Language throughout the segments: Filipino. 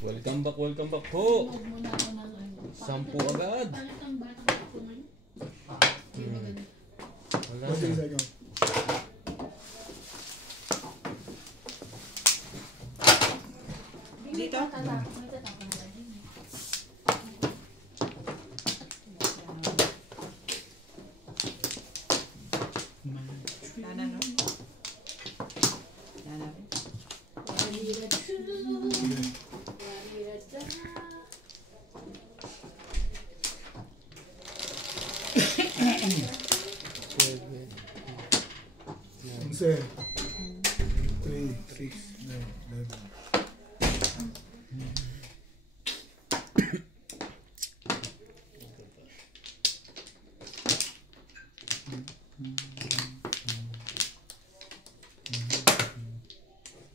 Welcome back po. 10 agad. Wala na. Dito? Lana, no? Lana rin. Sir, 3, 6, 9, 11.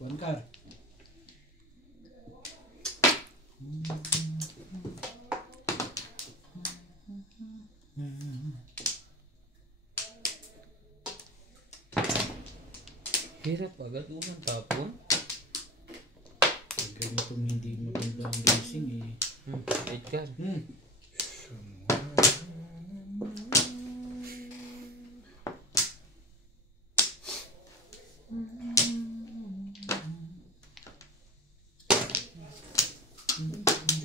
One card. Hirap agad unang tapon. Pag ganitong hindi maganda ang gising eh. 8 card. Medyo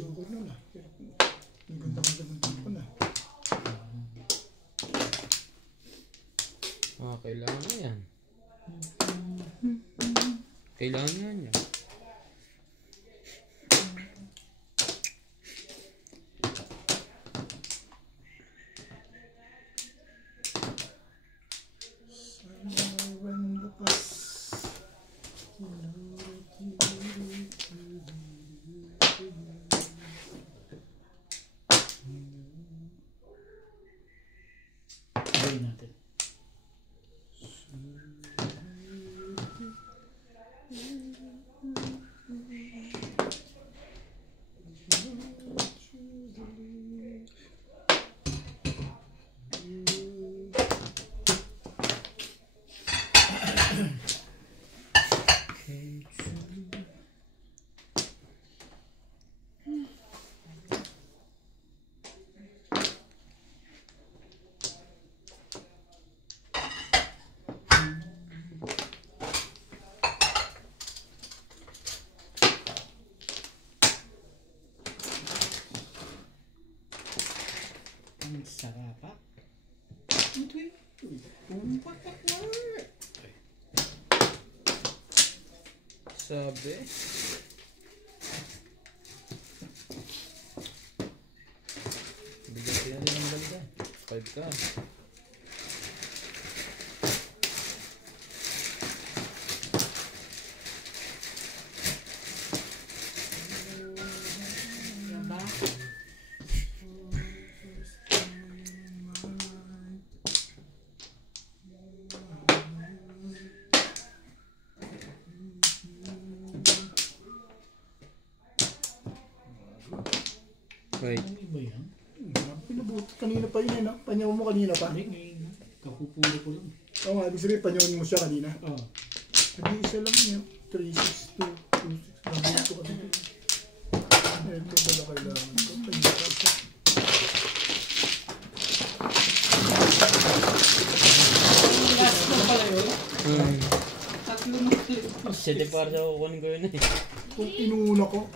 ako na na. Maganda ka ng tempo na. Kailangan na yan. Kailangan yan yan. Gawin natin. Ang sarap. Sabi. Bigyan siya rin ng ganda. 5 card. Wait. Ano ba yan? Pinabuti. Kanina pa yun eh, no? Panyaw mo kanina pa? Hindi, ngayon na. Kapupuro ko lang. Oo nga, ibig sabihin panyawin mo siya kanina. Oo. Nag-iisa lang yun. 3, 6, 2, 2, 6. Nandito kasi. Ito pala kailangan ko. Panyaw ka siya. Last na pala yun. Tatlo na pala. Siya di para sa kukunin ko yun eh. Kung inuna ko.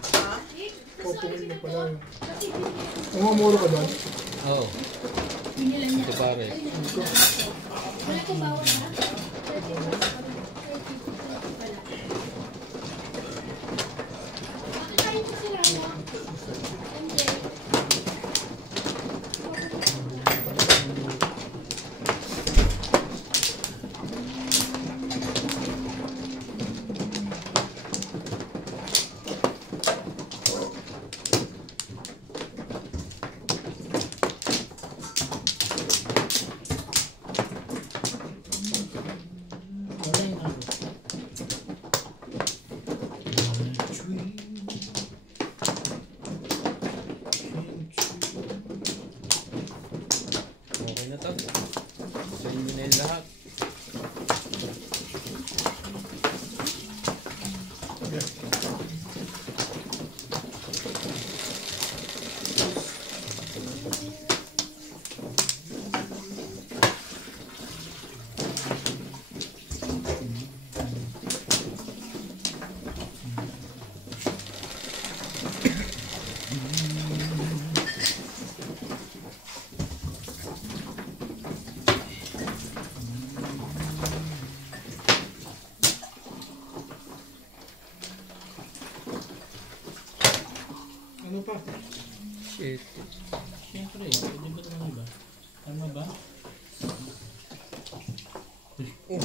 Popongin mo pala yun. Umamuro ka doon? Oo. Ito pare. Wala ko bawal na. Makakain ko sila na. Wala yung ano. Ano pa? Shit. Siyempre, pwede ba naman iba? Tama ba? Oh.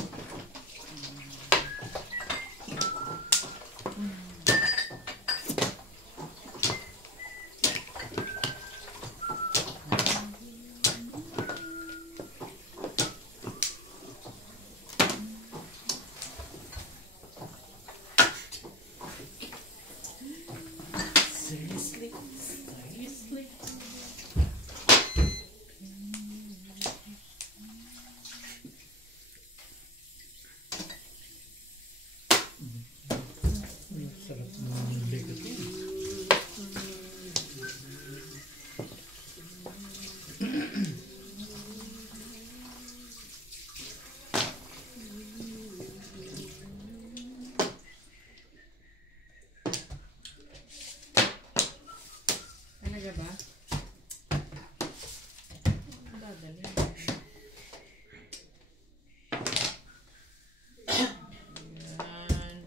Seriously? Seriously? Sarap ng legacy. Talaga ba? Dadali. Yan.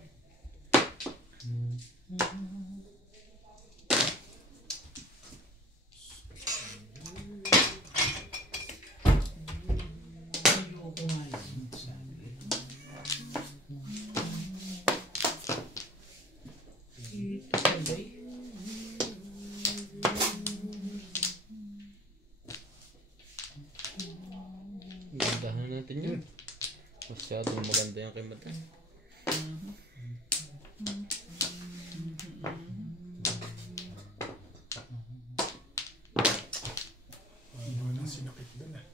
Ayoko nga yun. Sabi. Ito ka ba eh? Gandahan natin yun. Masyadong maganda yung kay Matan. Ano na sinakit doon ah.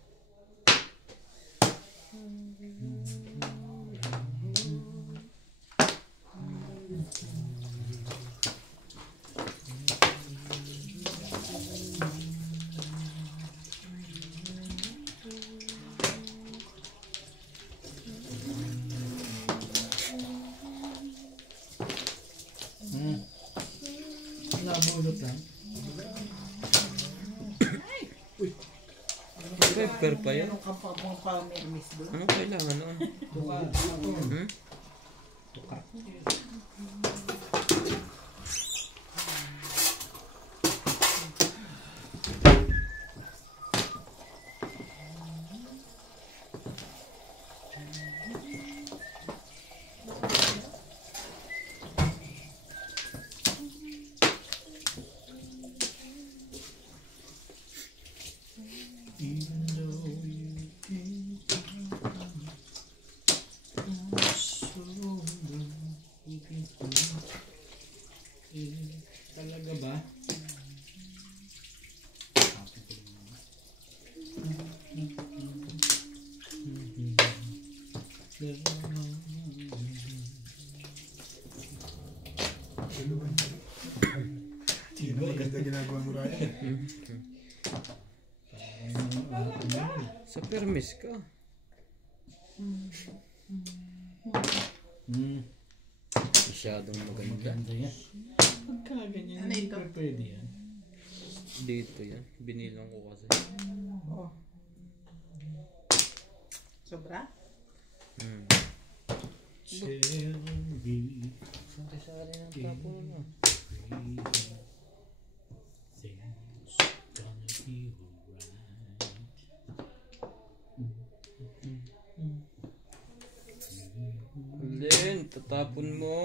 Nabulot lang. Pepper pa yan. Meron ka pa mga pa-mermis doon. Anong kailangan noon? Tuka. Hmm? Tuka. Even though you think I'm so talaga ba? Sino maganda ginagawa mo Ryan? Sa permis ka. Masyadong maganda. Maganda yan. Pagka ganyan, Ano hindi ito? pa pwede yan. Dito yan. Binilang ko kasi. Oh. Sobra? Hmm. Shelby, Sari-sari ng tapo na. things gonna be alright. Alin, tatapon mo.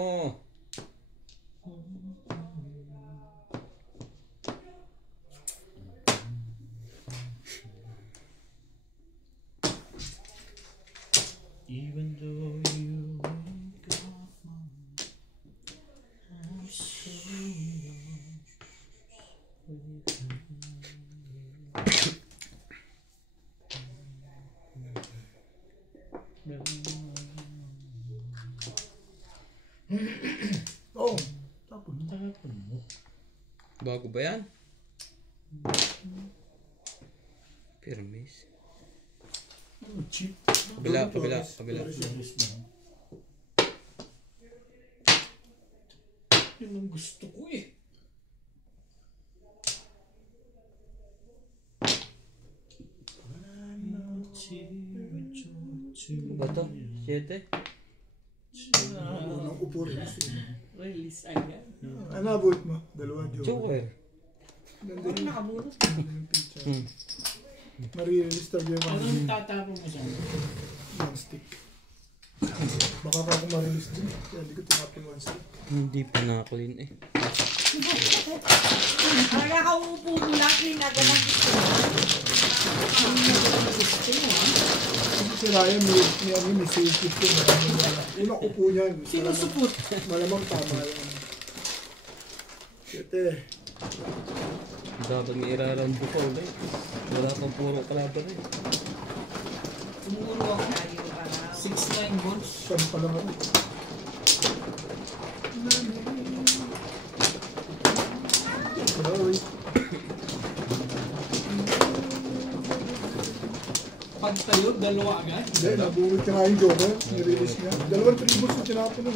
Even though you wake up, I'm so Oh, tapon. tapon mo. Bago ba yan? Permis. Oh, cheap. Kabila, kabila, kabila. Service mo. Yun ang gusto ko eh. Ano ba to? 7? Unang upo rin. Release agad. Ano abot mo? Dalawa, Joe. Joker. Ganda Huwag yun. nakabulot. Ganda yung picture. Hmm. Marirelease talaga yung ano, Anong tatapon mo dyan? one stick. Baka ka ako ma-release din. Kaya hindi ko tinapin one stick. Hindi pa na-clean eh. Nakakaupo mo lang, clean agad ang gusto mo. Kasi si Ryan may safety ko. Unang upo niya. Sinusupot. Malamang tama yan. Kete. Dapat may irarando ko ulit. Wala pang puro kalaban eh. Tumuro ako tayo para. 6-9 volts. Saan pa naman? Sorry. Pag tayo, dalawa agad. Hindi, nabunod ka nga yung Joker. Nirelease niya. Dalawang tribbles na tinapon na.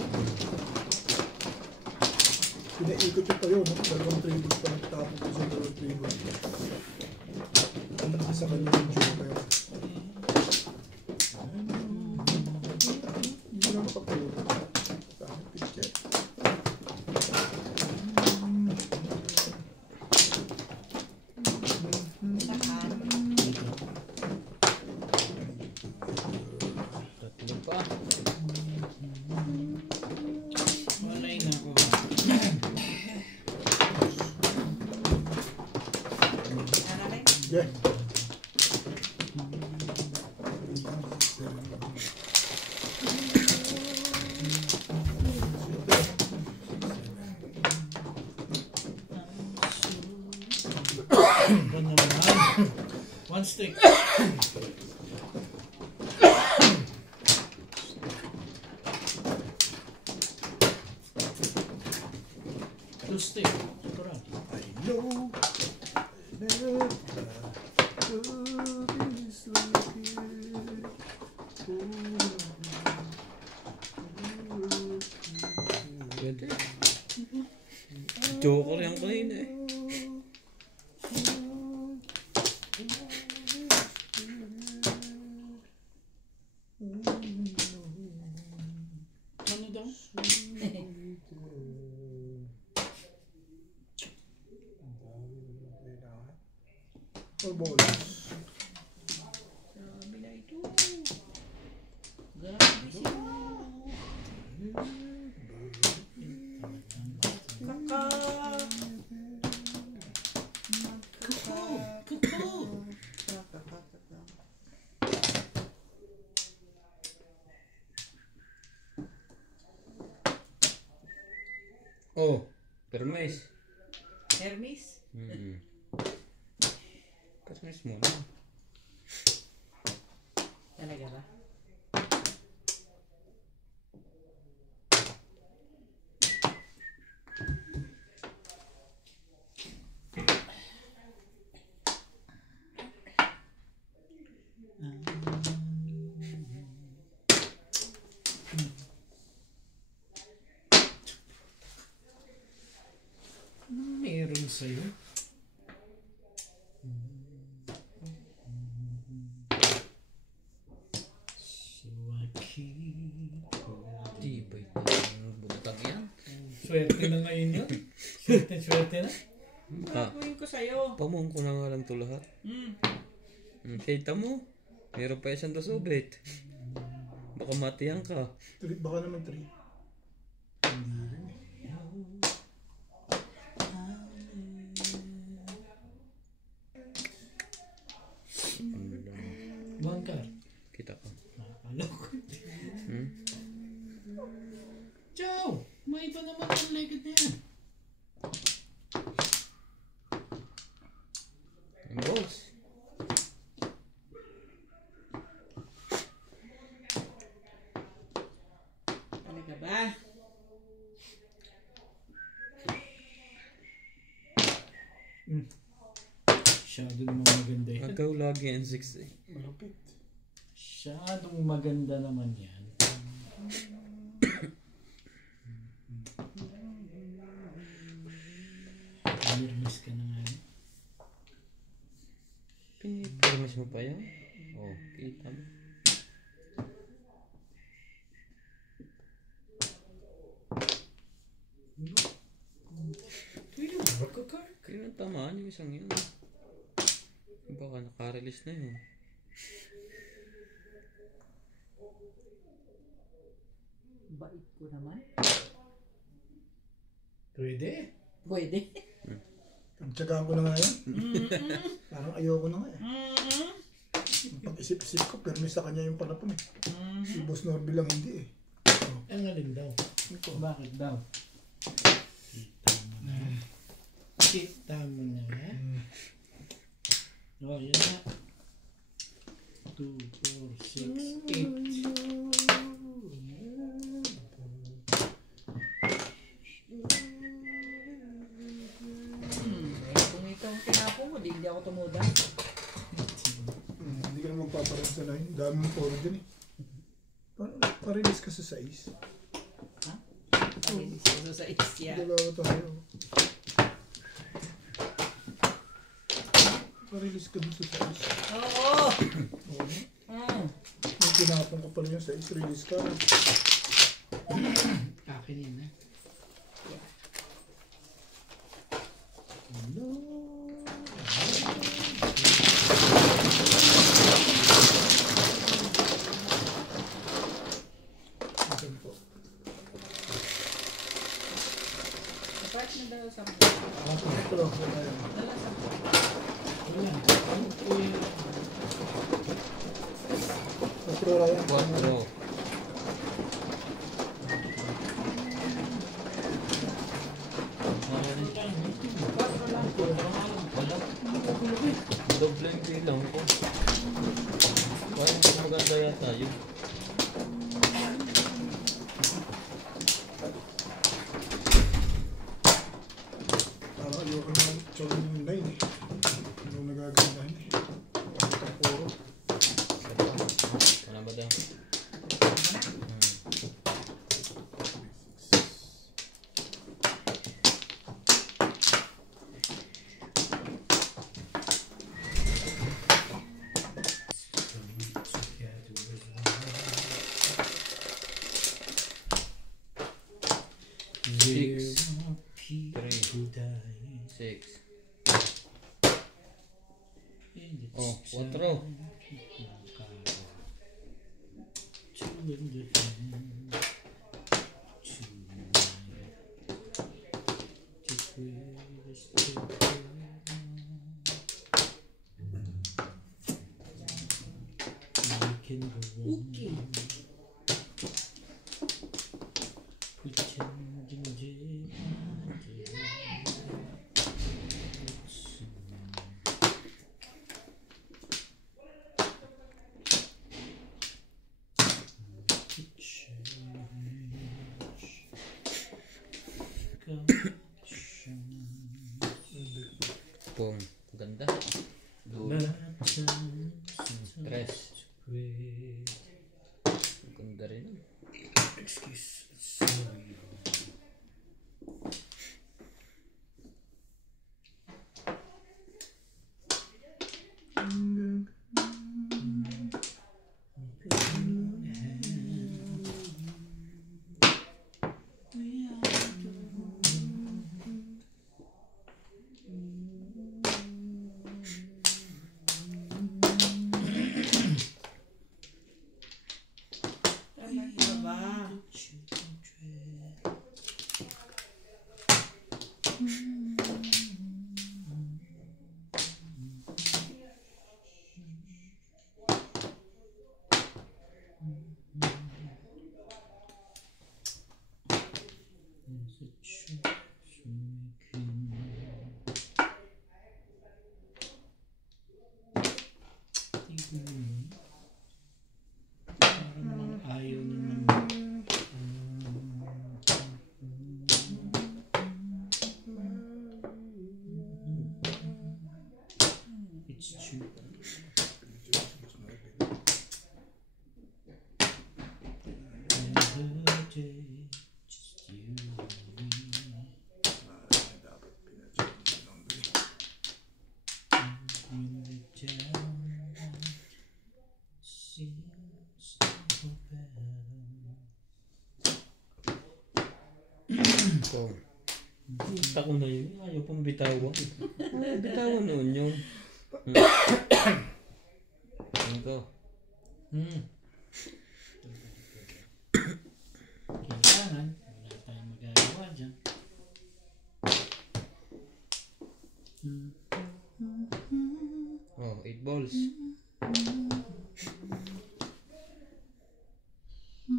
Pinaikot yung tayo, no? Dalawang tribbles pa nagtapon ko sa dalawang tribbles. Ang isa kanya yung Joker. Hindi na makapuro. Saan picture? Tatlo pa. Malay na ako. Yeah. Ganyan lang. One stick. Two stick. Correct. I know never this like Pwede. Joker yung kanina eh. Ano daw? Or bonus. Grabe na ito. Grabe siya. Kaka. Oh, permis. Hermes. Permis muna. Talaga ba? Meron sa'yo. Suwaki. Di ba yung buntang yan? Swerte na ngayon yun. Swerte na. Ang gagawin ko sa'yo. Pamong ko na nga lang ito lahat. Kita mo, meron pa isang dasubit. Baka matiyan ka. Baka naman 3. Bangkar. Kita ka. Nakalok. Hmm? Ciao! May iba naman ang legad na yan. Ang balls. Talaga ba? Masyado naman maganda yan. Agaw lagi ang 6 eh. Malupit. Masyadong maganda naman yan. Nervous ka na nga. Pinipermis mo pa yan? Oh, kita mo. Pwede ba ka, Car? Kaya ang tamaan yung isang yun. Baka naka-release na yun. Bait ko naman. Pwede. Pwede. Ang tsagaan ko na nga yan. Parang ayoko na nga eh. Pag-isip-isip ko, permis sa kanya yung panapon eh. Si Boss Norby lang hindi eh. Ang alin daw. Ito. Bakit daw? Kita mo na. Oh, yan na. 2, 4, 6, 8. Kung ikaw ang tinapo mo, di ako tumuda. Hindi ka na magpaparoon sa 9. Dami mong polo dyan eh. Pa-release ka sa 6. Pag-inis ko sa isya. Dalawa tayo. Pa-release ka dun sa 6. Oo! May tinapon ko pala yung 6. Release ka. Akin yun eh. Asan po? Kapag na daw sa Ito. Wala yan. dala sa Wala. Patro Ryan. 4. Wala. Doble yung bilang ko. Parang mas maganda yata yun. Parang ayoko na tsawin yung 9 eh. Hindi mo nagagandahin eh. Puro. Wala ba daw? Six. Oh, 4. Okay. Boom. Ganda. 2. 3. Ganda rin. Talaga ba? Ayaw naman. It's true. Another day, just you and me. When the town seems so bad. Boom. Kita ko na yun. Ayaw pang bitawan. Bitawan noon yun. Ano ko? Kailangan, wala tayong magagawa dyan. Oh, 8 balls.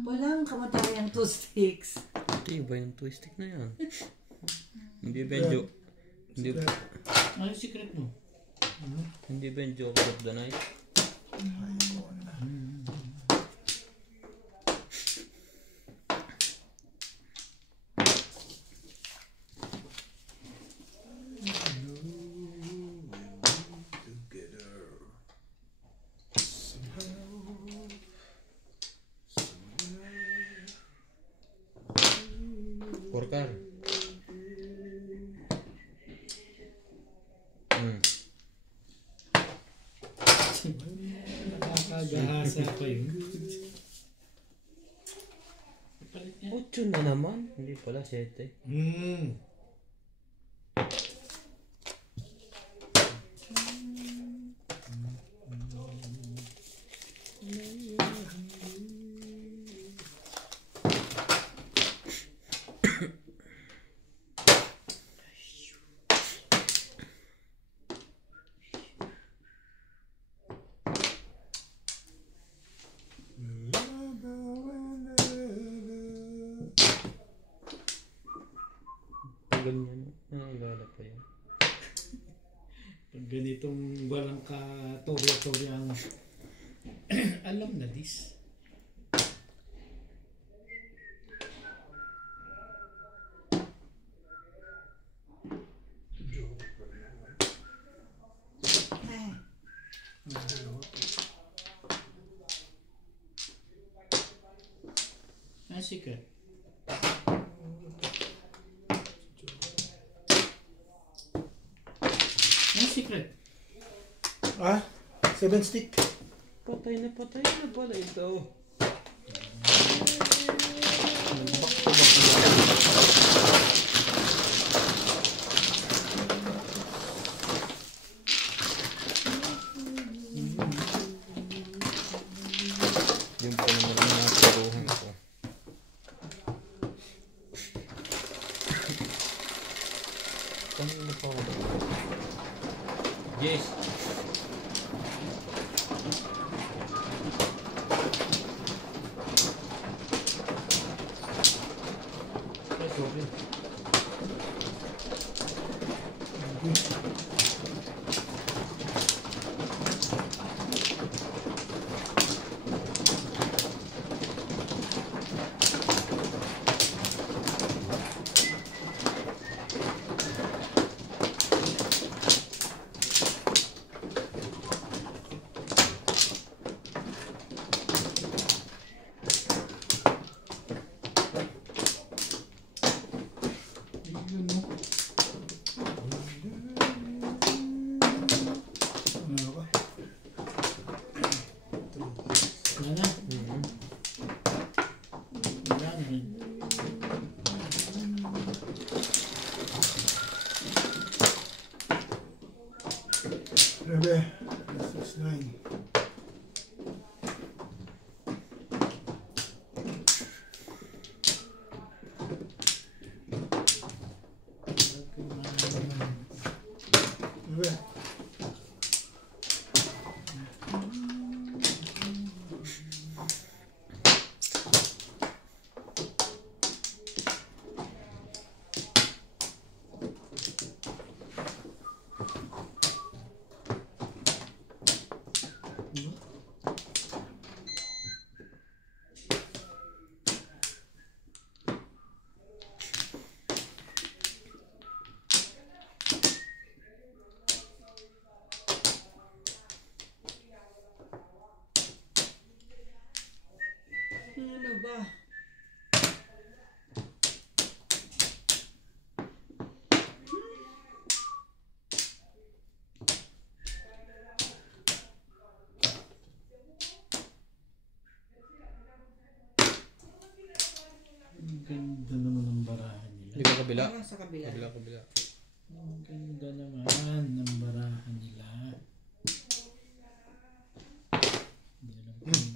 Walang kamatayang 2 sticks. Hindi ba yung twistic na yan? Hindi ba yung joke? Hindi, Ano yung secret mo? hindi ba yung joke of the night? Porkar. Nakakagahasa pa yun. Palit niya. 8 na naman. Hindi pala, 7. Ganyan. Naalala pa yun. Pag ganitong walang ka-torya-torya ang alam na this. Ano secret? Ano secret? 7 stick. Patay na pala ito. Yung pala na lang nakasaruhan ko. Kanina pa ako. Yes. Sorry. Wala na. Wala na rin. Grabe. That's 9. Grabe. kabila. Parang sa kabila. Kabila. Ang ganda naman ng barahan nila. Hindi alam kung...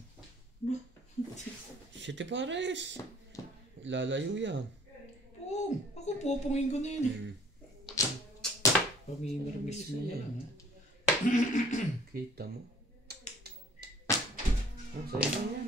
City Pares. Lalayo yan. Oo! Ako popongin ko na yun. Hmm. Pamimirmis mo yan. Ha? Kita mo? Oh, sa'yo lang yan.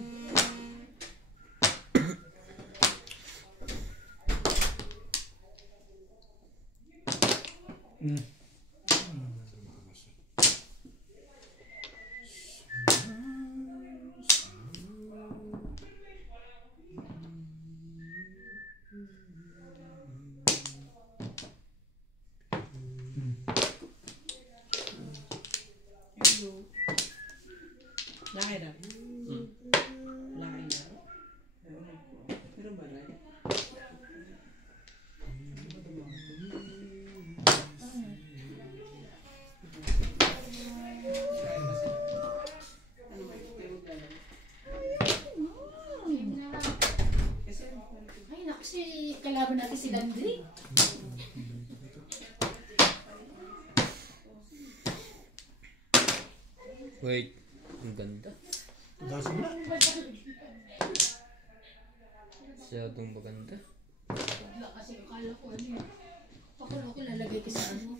Hello. Laki na. Laki na. Pero baray. Ay, naku si kalaban natin si Landry. Wait. Ang ganda. Gasin na. Masyadong maganda. Wala kasi akala ko ano. Akala ko lalagay ko sa ano.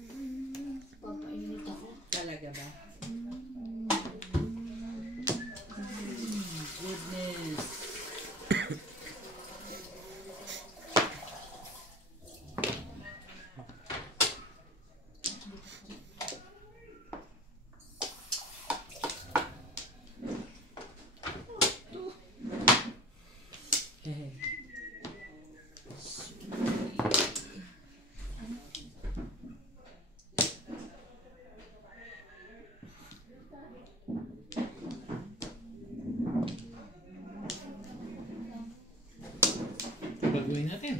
Papainit ako. Talaga ba? Goodness. Ito gagawin natin.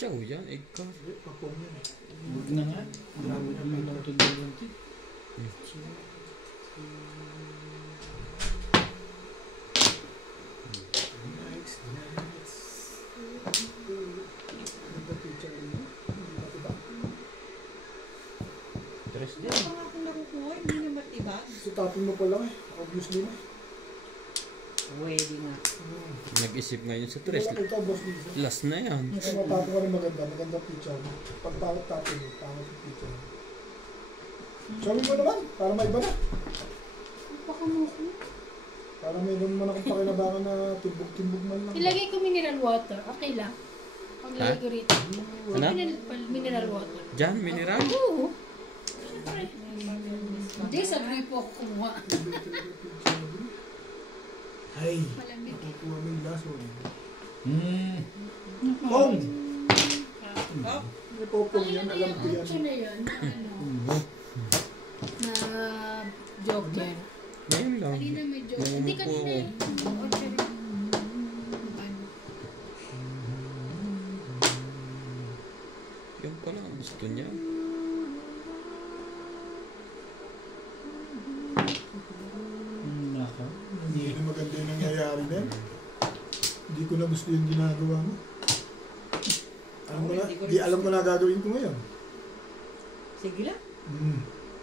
Chow yan. Egg car. Papong yan. Huwag na nga. Marami naman lang ito guarantee. Ganda picture niya. Diba? Tres din. Hindi pa nga akong nakukuha. Hindi na matibag. So tapon mo pa lang eh. Obviously na. Pwede nga. Nag-isip ngayon sa tres. Ito, boss Lisa. Last na yan. Kung matapon ka rin maganda. Maganda picture. Pag tapon mo, pangit yung picture. Sabi mo naman, para may iba na. Baka mo ko. Para mayroon man akong pakinabangan na timbog-timbog man lang. Ilagay ko mineral water. Okay lang. Paglagay ko rito. Ano? Mineral water. Diyan, mineral. Oo. Siyempre. Hindi, sa gripo ako kumuha. Ay, Malamig. nakukuha mo yung laso. Pong! Oh, May popong yan, alam ko yan. Ano na yun? Ano? Na joker. Ngayon lang. Kanina may joker. Nung Hindi umupo kanina ako. yun. Order. Ano? Yung pala ang gusto niya. Naka. Hindi maganda yung Hindi ko na gusto yung ginagawa mo. Alam ko na gagawin ko ngayon. Sige lang.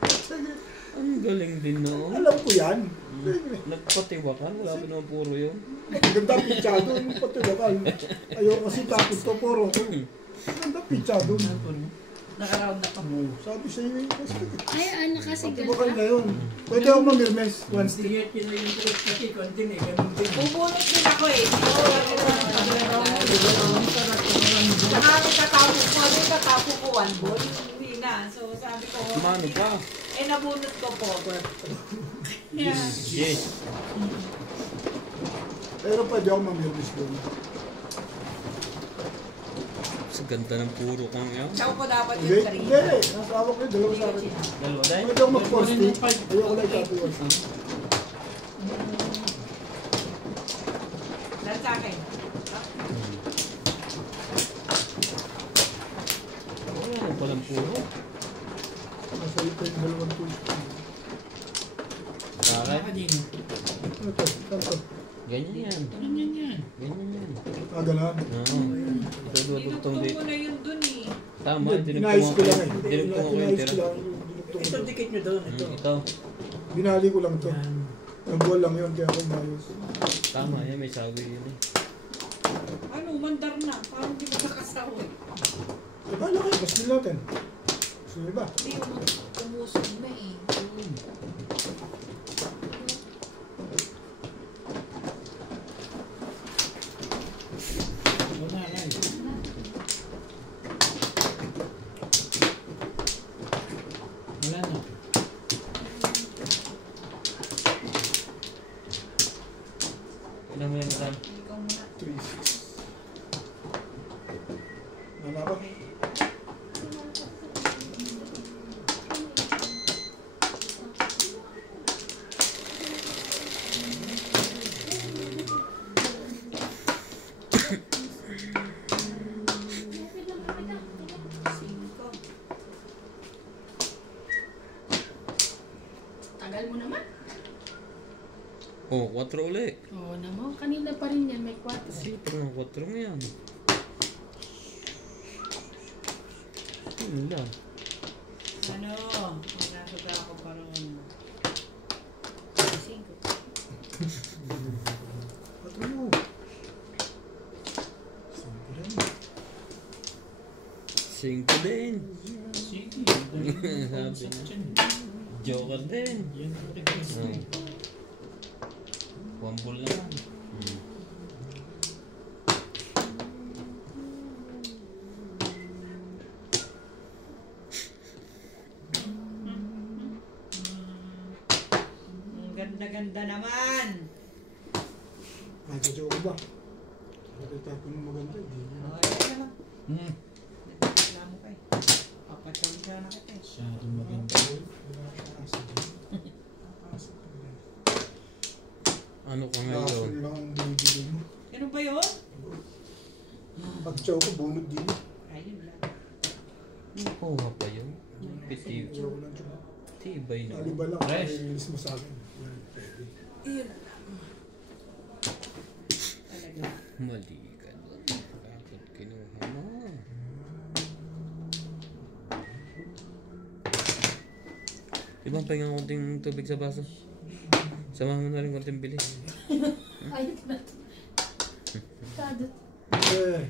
Sige. Ang galing din no. Alam ko yan. Nagpatiwakan, wala pa naman puro yun. Ganda pichado, yung pati bakal. Ayaw kasi tapos to puro ko. Ganda pichado. Naka-round na pa. Sabi sa'yo yung kasi. Ay, ano kasi Pati bakal na yun. Pwede ako mamirmes. One stick. Tingit yun na yung tulog kasi kontin eh. Ganun din. Bubunot din ako eh. Saka katapo ko one ball. Hindi na. So sabi ko, Mano pa? nabunot ko po. Yeah. Yes. Pero pwede ako mamirmes doon. Sa ganda ng puro kang yan. Chow ko dapat Hindi, yung sarili. hindi. Nasa awak ko yun. Dalawa sa akin. Dalawa dahil? Pwede ako mag-4 stick. Ayoko lang itato yun. Dahil sa akin. Ano palang puro? Nasa ito yung dalawang tools. Bakit? Kanino? Ano to? Saan to? Ganyan yan. Ganyan yan. Ganyan yan. Ganun. Oo. Dudugtong Dinugtong dito. ko na yun dun eh. Tama, Inayos ko lang eh. dinugtong ko yung Inayos tira. ko lang yung dinugtong Ito, ko. dikit nyo doon. Ito. Ito. Binali ko lang to. Yan. Nabuwal lang yun, kaya ako inayos. Tama yan, may sabi yun eh. Ano, mandar na. Parang hindi makakasawa eh. Bahala kayo, bastil natin. Gusto nyo ba? Hindi, umusog na eh. Wala na eh. Wala na. Ilan mo yan, madam? Ikaw muna. 3-6. Wala ba? Cinco. Tagal mo naman. Oh, 4 ulit. Oo naman. Kanina pa rin yan. May 4. Sipro ng 4 mo yan. Yun lang. Ano? May nasuga ako parang ano. Cinco. Patro mo. Sampo rin. 5 din. Sige. Sabi niya. Joker din. Yan ang request Oh. eh. 1 ball naman. Ang ganda-ganda naman. Ay, kadyo ko ba? Nakatapon mo maganda. Hindi niya. Ay, naman. Hmm. Nagreklamo ka eh. Papachawin na kita eh. Masyadong maganda. Ano ka Lason ngayon? lang ang binibigay mo. Ano ba yun? Pag-chow ko, bunod din. Ayun lang. Kuha pa yun. Piti. Chow ko lang chow. Tibay na. Aliba lang. Fresh. Release mo sa akin. Yan, pwede. Ayun lang. Talaga. Mali ka doon. Bakit kinuha mo? Ibang pahinga konting tubig sa baso. Samahan mo na rin konting bilis. Ayun na. Tado. Eh,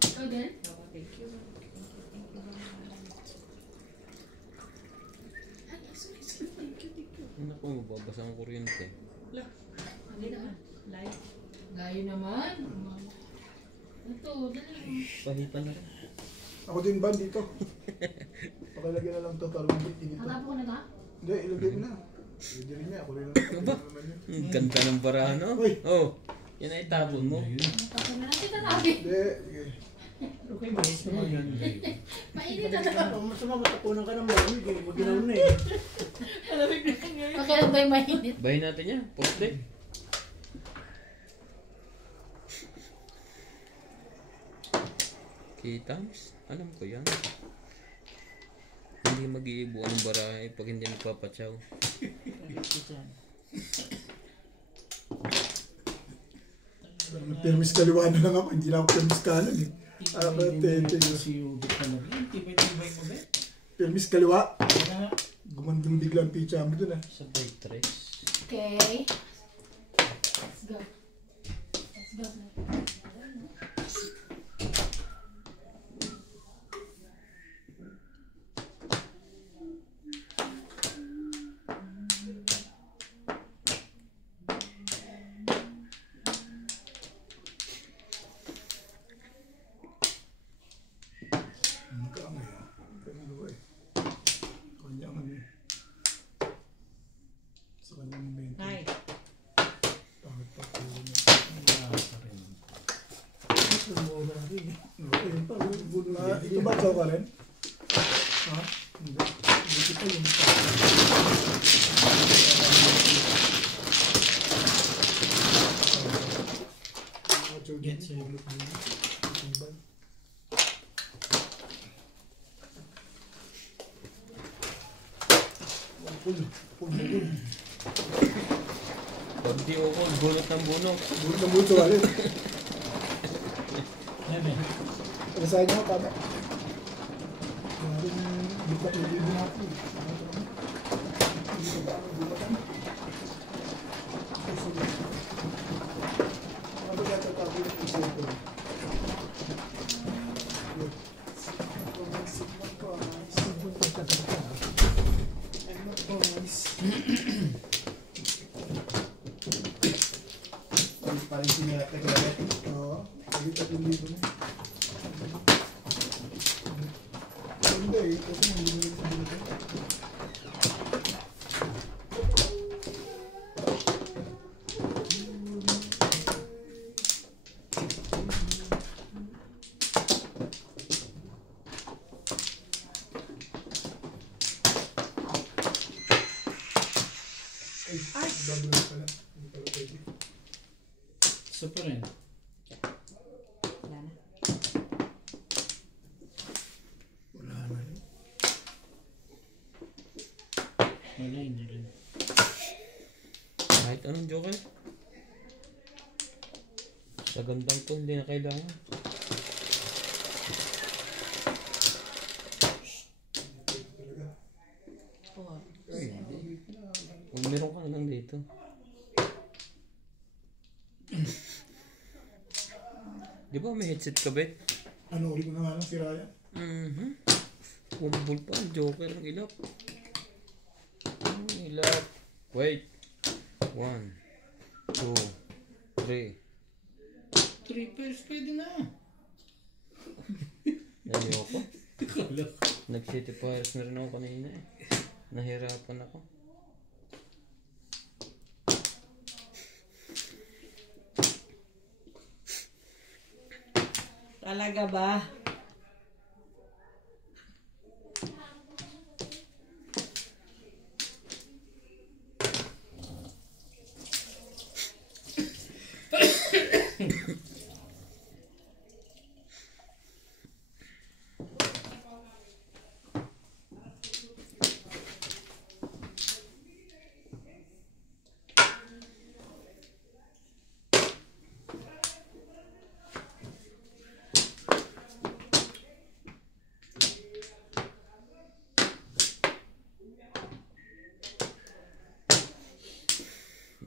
Ikaw din? Oo, thank you. Thank you very much. Ay, sorry. Thank you. Naku, babasa ang kuryente. Hindi naman. Live. Layo naman. Ito, dali. Pahipan na rin. ako din ba dito? Pakilagyan na lang to para mabitin ito. Hanap ko na ta? Hindi, ilagay mo na. Pwede rin niya. Ako rin Ba? Ang ganda ng barahan, no? Uy. Oh, yan ay tapon mo. Tapos na natin tatabi. Hindi, sige. Okay, mahit naman yan. Mainit na naman. Ang masama matapunan ka ng malamig eh. Huwag ginawa na eh. Okay lang ba yung mainit? Bahin natin yan. Poste. Kitams? Alam ko yan. Hindi mag-iibo ang barahay pag hindi nagpapatsaw. Ganito dyan. Permis kaliwa na lang ako, hindi na ako permis kanan eh. Si Ubit talaga. Tibay-tibay mo ba? Permis kaliwa. Kaya nga. Gumandong biglang pitcha mo dun ah. Sabay tres. Okay. Let's go. Let's go. Ay. Ito ba ikaw ka rin? Ha? Hindi. Hindi pa yung Get siya. Pag di ako, gulot ng bunok. Bulit ng buto alin. Yan eh. Pagkasahin niya, tama. Maraming buka yung libo natin. Dito ba? Bukatan? Ano ba ito tabi ng isip ko? Paling sinirap na kaya. Oo. Pagit at yung libo na. Hindi eh. Kasi hindi mo rin dito. Ay! Bago na pala. Hindi pala pwede. Super rin. Wala na. Wala na rin. Wala, hindi rin. Kahit anong joker. Sa gandang to, hindi na kailangan. Four. Kung meron ka lang dito. Di ba may headset ka, Bet? Ano ulit ko na nga lang si Raya? Kumbul pa ang joker ng ilap. Ang ilap. Wait. 1, 2, 3. 3 pairs, pwede na. Ayoko. Kala ko. Nag-city fires na rin ako kanina eh. Nahirapan ako. Talaga ba?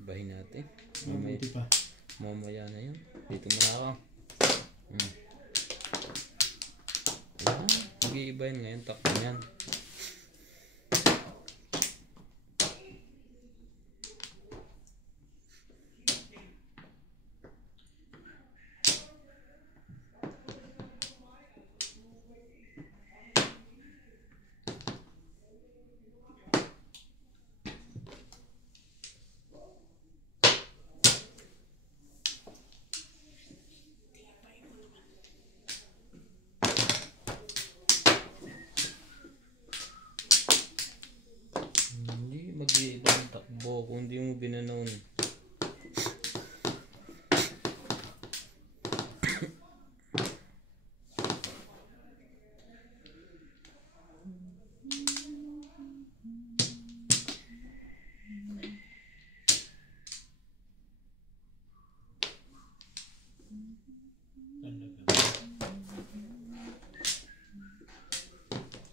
Ibahin natin. Mabuti pa. Mamaya na yun. Dito muna ako. Ayan. Mag-iibahin ngayon. Takpan yan.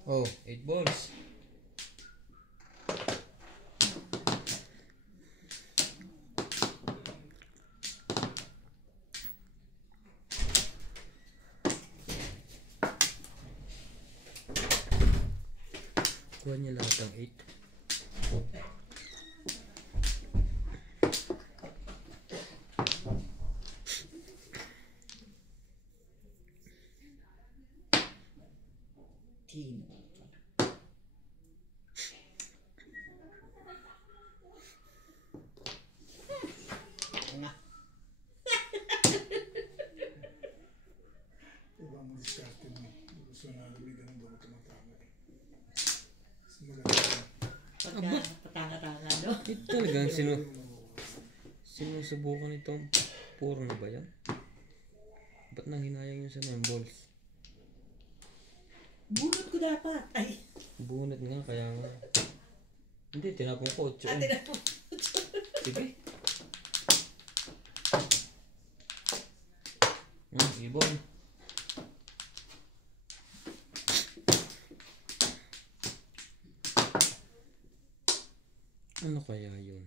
Oh, 8 balls. Kuha niya lahat ng 8. Team. Nga. Iba mo diskarte mo. Gusto na lumigan ng doon tumatama eh. Mas maganda. Patanga-tanga, no? Ito talagang sinusubukan itong puro na ba yan? Ba't nang hinayang yun sa 9 balls? Bunot ko dapat. Ay. Bunot nga, kaya nga. Hindi, tinapong ko. Ate na po. Sige. Ibon. Ano kaya yun?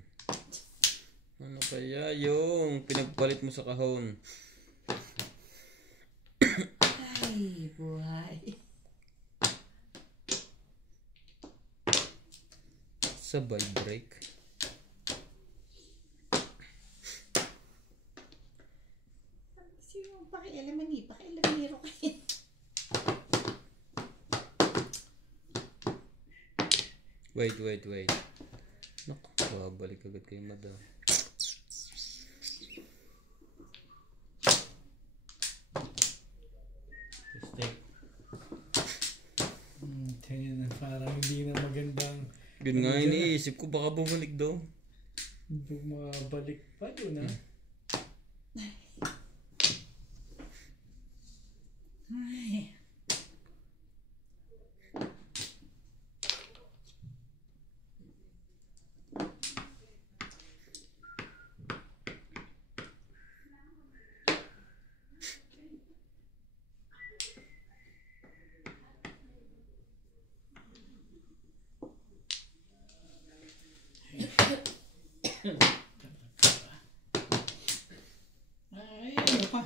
Ano kaya yung pinagpalit mo sa kahon? Ay, buhay. Sabay break. Sino ang pakialamero kayo. Wait. Naku, babalik agad kay madam. Tingin na parang hindi na magandang Yun nga iniisip ko, baka bumalik daw. mabalik pa yun ha. Ay. Ay, ano pa?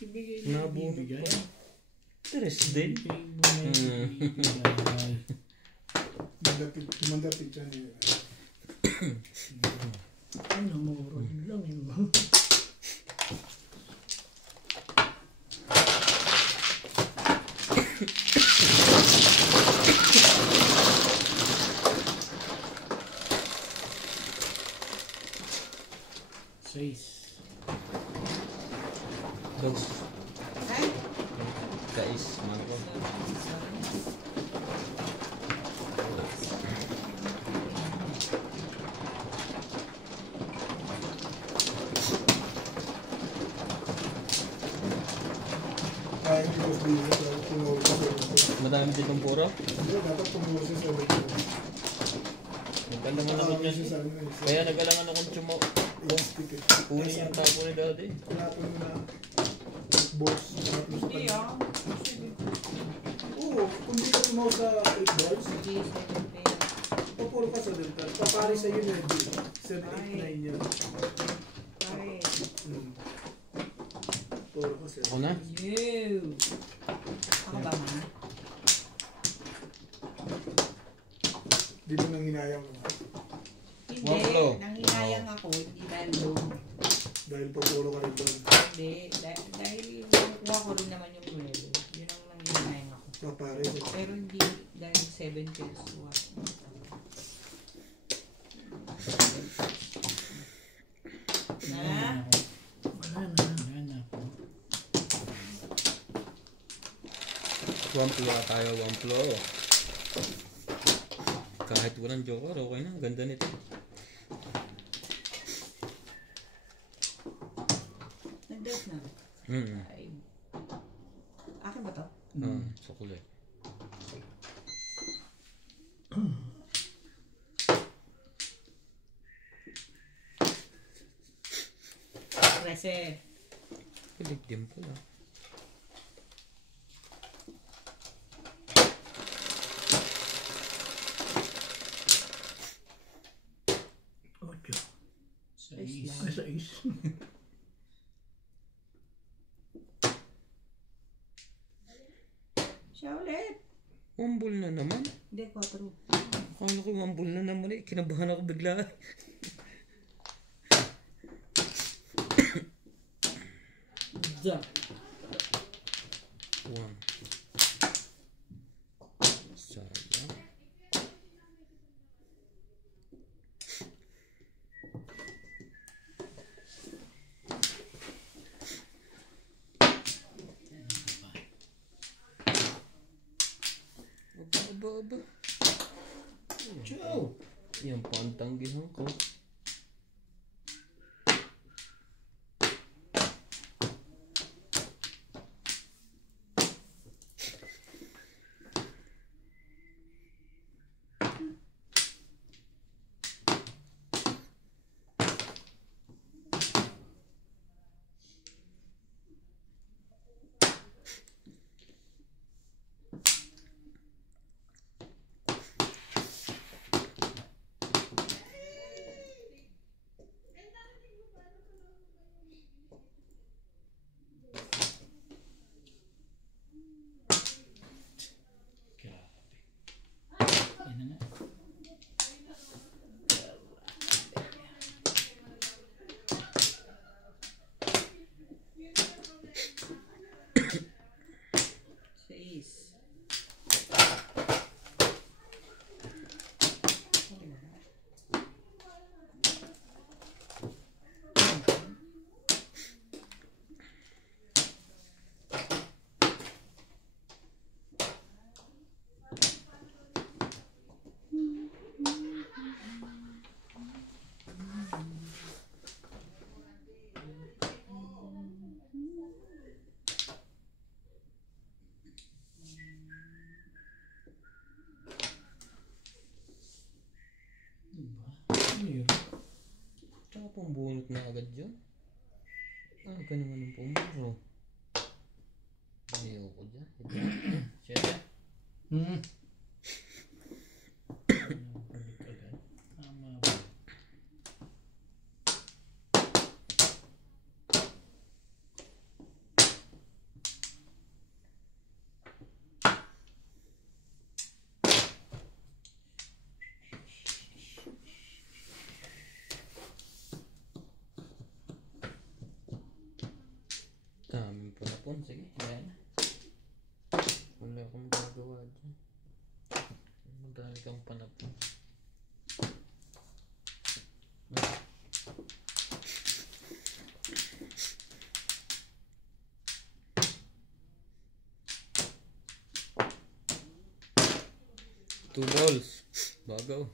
Ibigay na Nabunot ibigay. pa. Thursday. Mandating siya niya. Ano, murag lang yun. Seis. Dos. Ay. Kais, mangko. Kaya hindi ko sabihin na tumuro ko sa Madami ditong puro. Hindi, dapat tumuro siya sa ulit. Nagkalangan ako niyan. Siya sa ano eh. Kaya nagalangan akong Ticket. kunin yung tapo ni daddy. Hanapin mo na boss. Hanapin mo sa Hindi kanya. ah. Oo, kung di ka tumawag sa 8 balls, Sige, 7 player. papuro ka sa dental. Papari sa yun eh. 7, 8, 9 yan. Ay. Puro ka sir. Ako na? You. Ako ba man? Di mo nang hinayang mo. Hindi. One flow. Nanginayang ako. Hindi dahil low. Dahil papuro ka rin doon. Hindi. Dahil nakuha ko rin naman yung duelo. Yun ang nanginayang ako. Papari. Pero hindi dahil 7 kills worth. Na? Wala na po. One floor tayo, one floor. Kahit walang joker, okay na. Ganda nito. Nag-dress na. Ay. Akin ba to? Sa kulay. Trese. Pilig din pala. Siya ulit. Mambul na naman. Hindi, 4. Akala ko mambul na naman eh. Kinabahan ako bigla. Jack. 1. Sayang. Aba. Ciao. Yan pa ang tanggihan ko. Yan na nga. Seis. Ano yun? Tsaka pambunot na agad dyan. Aga naman ang pamburo. Ayaw ko dyan. Siyete. Balik agad. Tama ba? Daming palapon. Sige, yan. Wala akong gagawa dyan. Madami kang palapon. Two balls. Bagaw.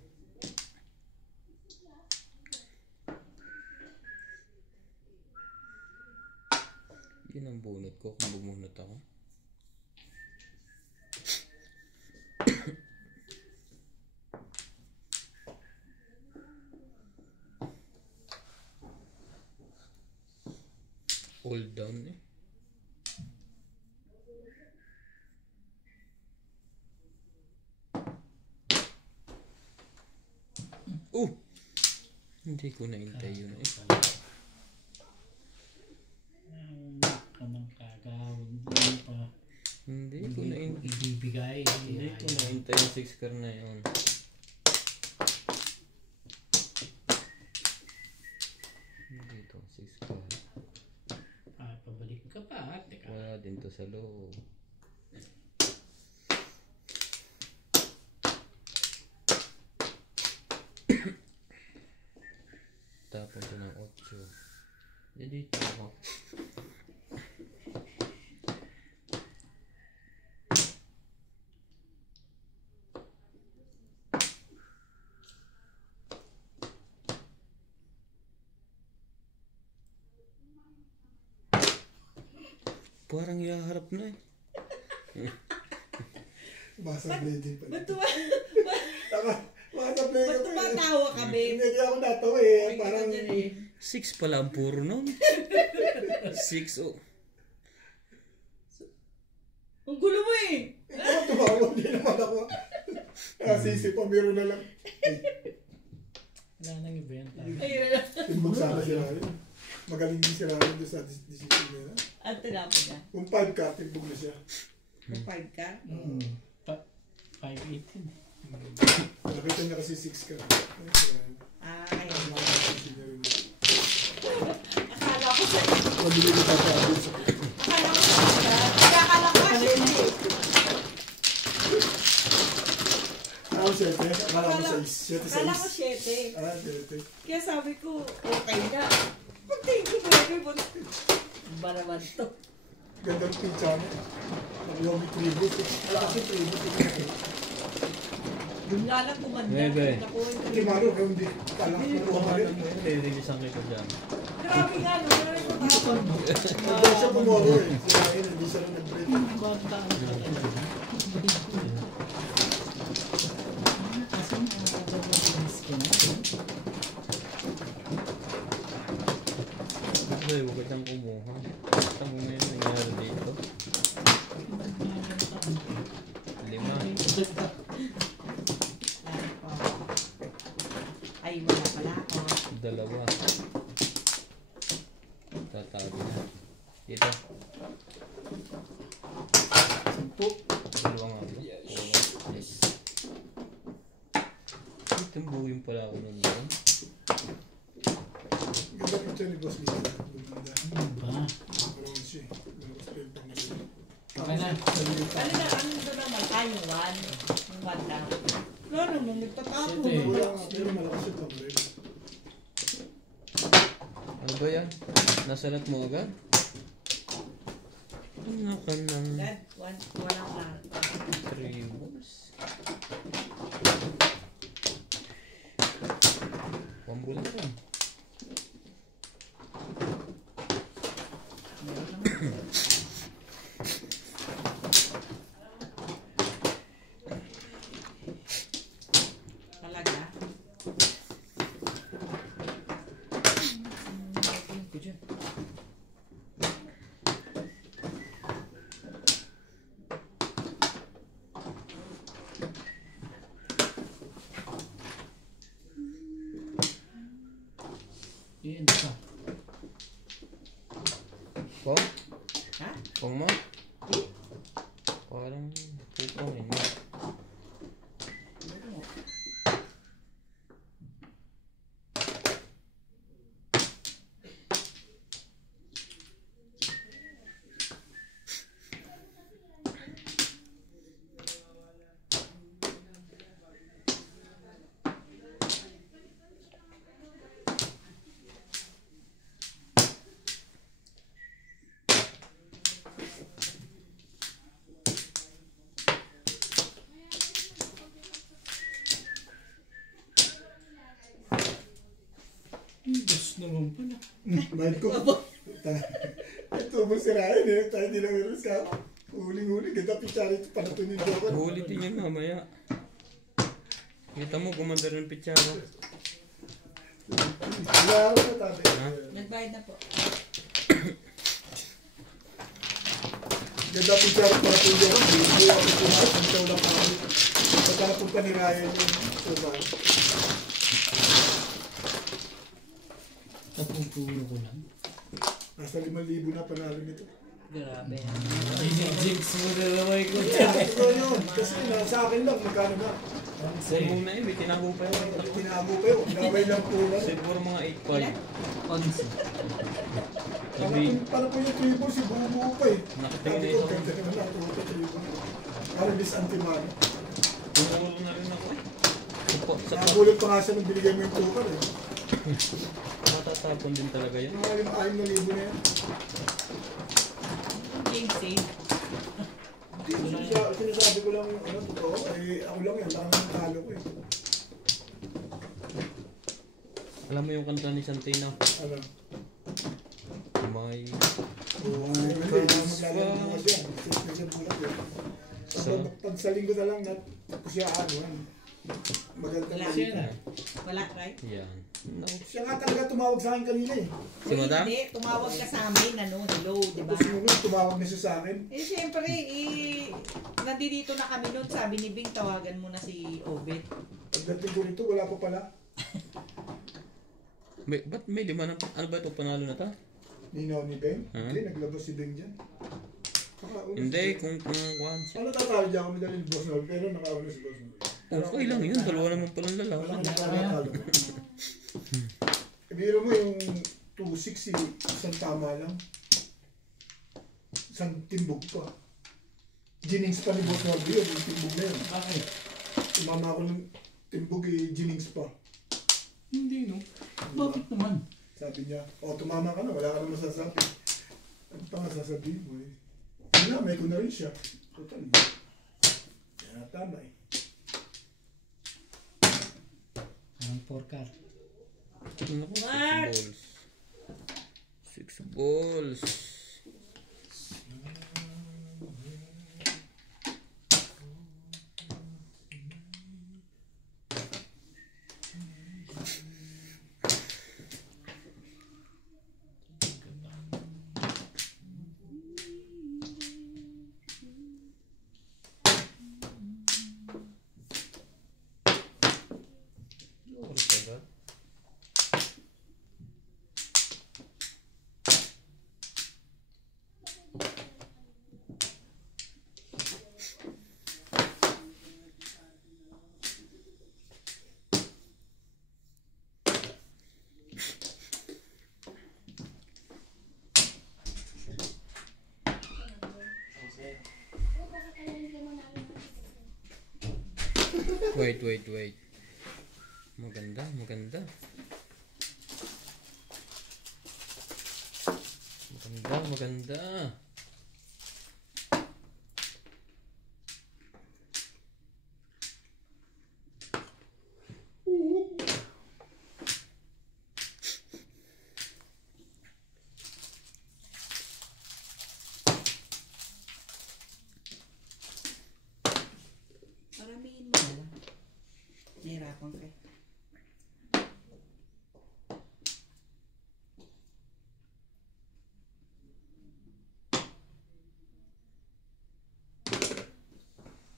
Yun ang bunot ko kung bumunot ako. All down eh. Hindi ko naintay yun eh. Kamang kagaw. Hindi pa. Hindi ko naintay. Ibibigay. Hindi ko naintay yung 6 car na yun. Hindi to 6 car. Pabalik ka pa. Teka. Wala din to sa loob. Tapon ko ng 8. Dito ako. Parang ihaharap na eh. Basa bleeding pa. Ba't Basa bleeding pa. tumatawa ka, babe? Hindi ako natawa eh. Parang... 6 pala ang puro nun. 6 oh. Ang gulo mo eh! Ikaw tumawa, hindi naman ako. Sisi pa, biro na lang. Wala nang ibenta. Ayun na lang. Timbog sana sila rin. Magaling din sila doon sa decision nila. Ang tinapon niya. Kung 5 ka, timbog na siya. Kung 5 ka. 518. Nakita niya kasi 6 ka. Ay, Akala akala ko sa... Mabili ko pa sa abis. Akala ko sa... Akala ko kasi hindi. Ako 7. Akala ko 6. 7 Akala ko 6. 7. Ah, 7. Kaya sabi ko, okay na. Pag-thank you, baby. Ba naman to? Ganda ng pizza niya. Yogi tribute. Wala kasi tribute. Doon nga lang kumanda. Bebe. Hindi maro, kaya hindi. Palang maruha ka rin. Releasean ko dyan. Grabe nga, no? Hindi siya pumoro eh. Sila yun, hindi siya nag-break. Bata ang talaga. Kasi nakakagawas ka na. Ay, huwag ka siyang kumuha. Basta mo ngayon nangyari dito. 5. Ay, wala pala ako. 2. Tatago na. Dito. 10. 2 nga ba? Yes. Itumbuhin pala ako nun doon. Ganda picture ni Boss Lisa. Bumanda. Ano ba? Maroon siya. Malakas pa yung pangalan. Okay na. Ano na, ano doon naman tayo, 1. Yung 1 lang. Ano nung nagtatapo? Shit, eh. Wala nga, pero malakas yung pangalan. Ano ba yan? Nasalat mo agad? Ano ka ng Dad, 1 lang na. 3 balls? Pambul na rin. Talaga? Iyan ka. Pong? Ha? Pong mo? Parang pupongin mo. Bus naman pala. Bayad ko. Ito mo sirain eh. Tayo di lang meron ka. Huling-huli. Ganda picture ito. Panatunin ko ako. Huli din yun mamaya. Kita mo, gumanda rin pitsara. Wala ako na tabi. Ha? Nagbayad na po. Ganda picture ito. Panatunin ko. Hindi ako tumakas. Hindi ako lang ako. Pagkakapong panirayan yun. So, Tapong puro ko lang. nasa 5,000 na panalo nito. Grabe. Jinx mo na naman ko. Ito yun. Kasi sa akin lang. Magkano na. Sa'yo muna yun, may tinago pa yun. Tinago pa yun. Gaway lang po lang. Siguro mga 8.5. Onsi. Parang po yung triple si Bubu pa eh. Nakatingin na Sabi ko, ito. ganda naman ako ito triple. Parang disantimano. Tumulo na rin ako eh. Sa Nakabulot pa nga siya nung binigay mo yung tukar eh. matatapon din talaga yun. Mga 5,000 na yan. King safe. Sinasabi ko lang yung ano, totoo. Eh, ako lang yan. Baka naman talo ko eh. Alam mo yung kanta ni Santino? Ano? May Oo, hindi. Maglalaro mo kasi yan. Kasi bulat eh. Pag sa linggo na lang, tapos siya ano yan. Maganda Wala. na. Wala, right? yan. No. Siya nga talaga tumawag sa akin kanina eh. Si Madam? Hindi, tumawag ka sa amin, ano, hello, di ba? Tapos yung tumawag na siya sa akin. Eh, siyempre, nandito na kami noon, sabi ni Bing, tawagan mo na si Obet. Pagdating ko rito, wala pa pala. Ba't may 5 na? Ano ba ito? Panalo na ta? Ninaw ni Beng? Ha? Hindi, naglabas si Beng dyan. Kakauna Hindi, si Beng. kung kuhan. Ano tatalo dyan kami dali ni Boss Noel, pero nakauna si Boss Noel. Okay lang yun. Dalawa naman palang Wala lalaki. ka nakakatalo. Ibiro mo yung 2-6, isang tama lang. Isang timbog pa. Jennings pa ni Boss Noel yun, yung timbog na yun. Bakit? Tumama ako ng timbog Jennings pa. Hindi, no? Bakit naman? Sabi niya, tumama ka na, wala ka na masasabi. Ano pa nga sasabihin mo eh? Wala, may ko na rin siya. Total. Kaya tama eh. Ang 4 card. Naku, 6 balls. 6 balls. Wait. Maganda. Maganda, maganda. Maramihin mo na. Nahirapan ka.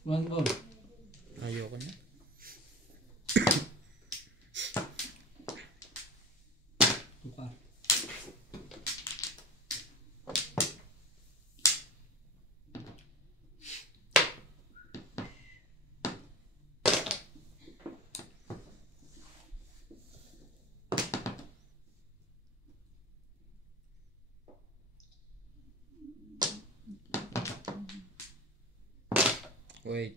One ball. Ayoko na. Tukar. Wait.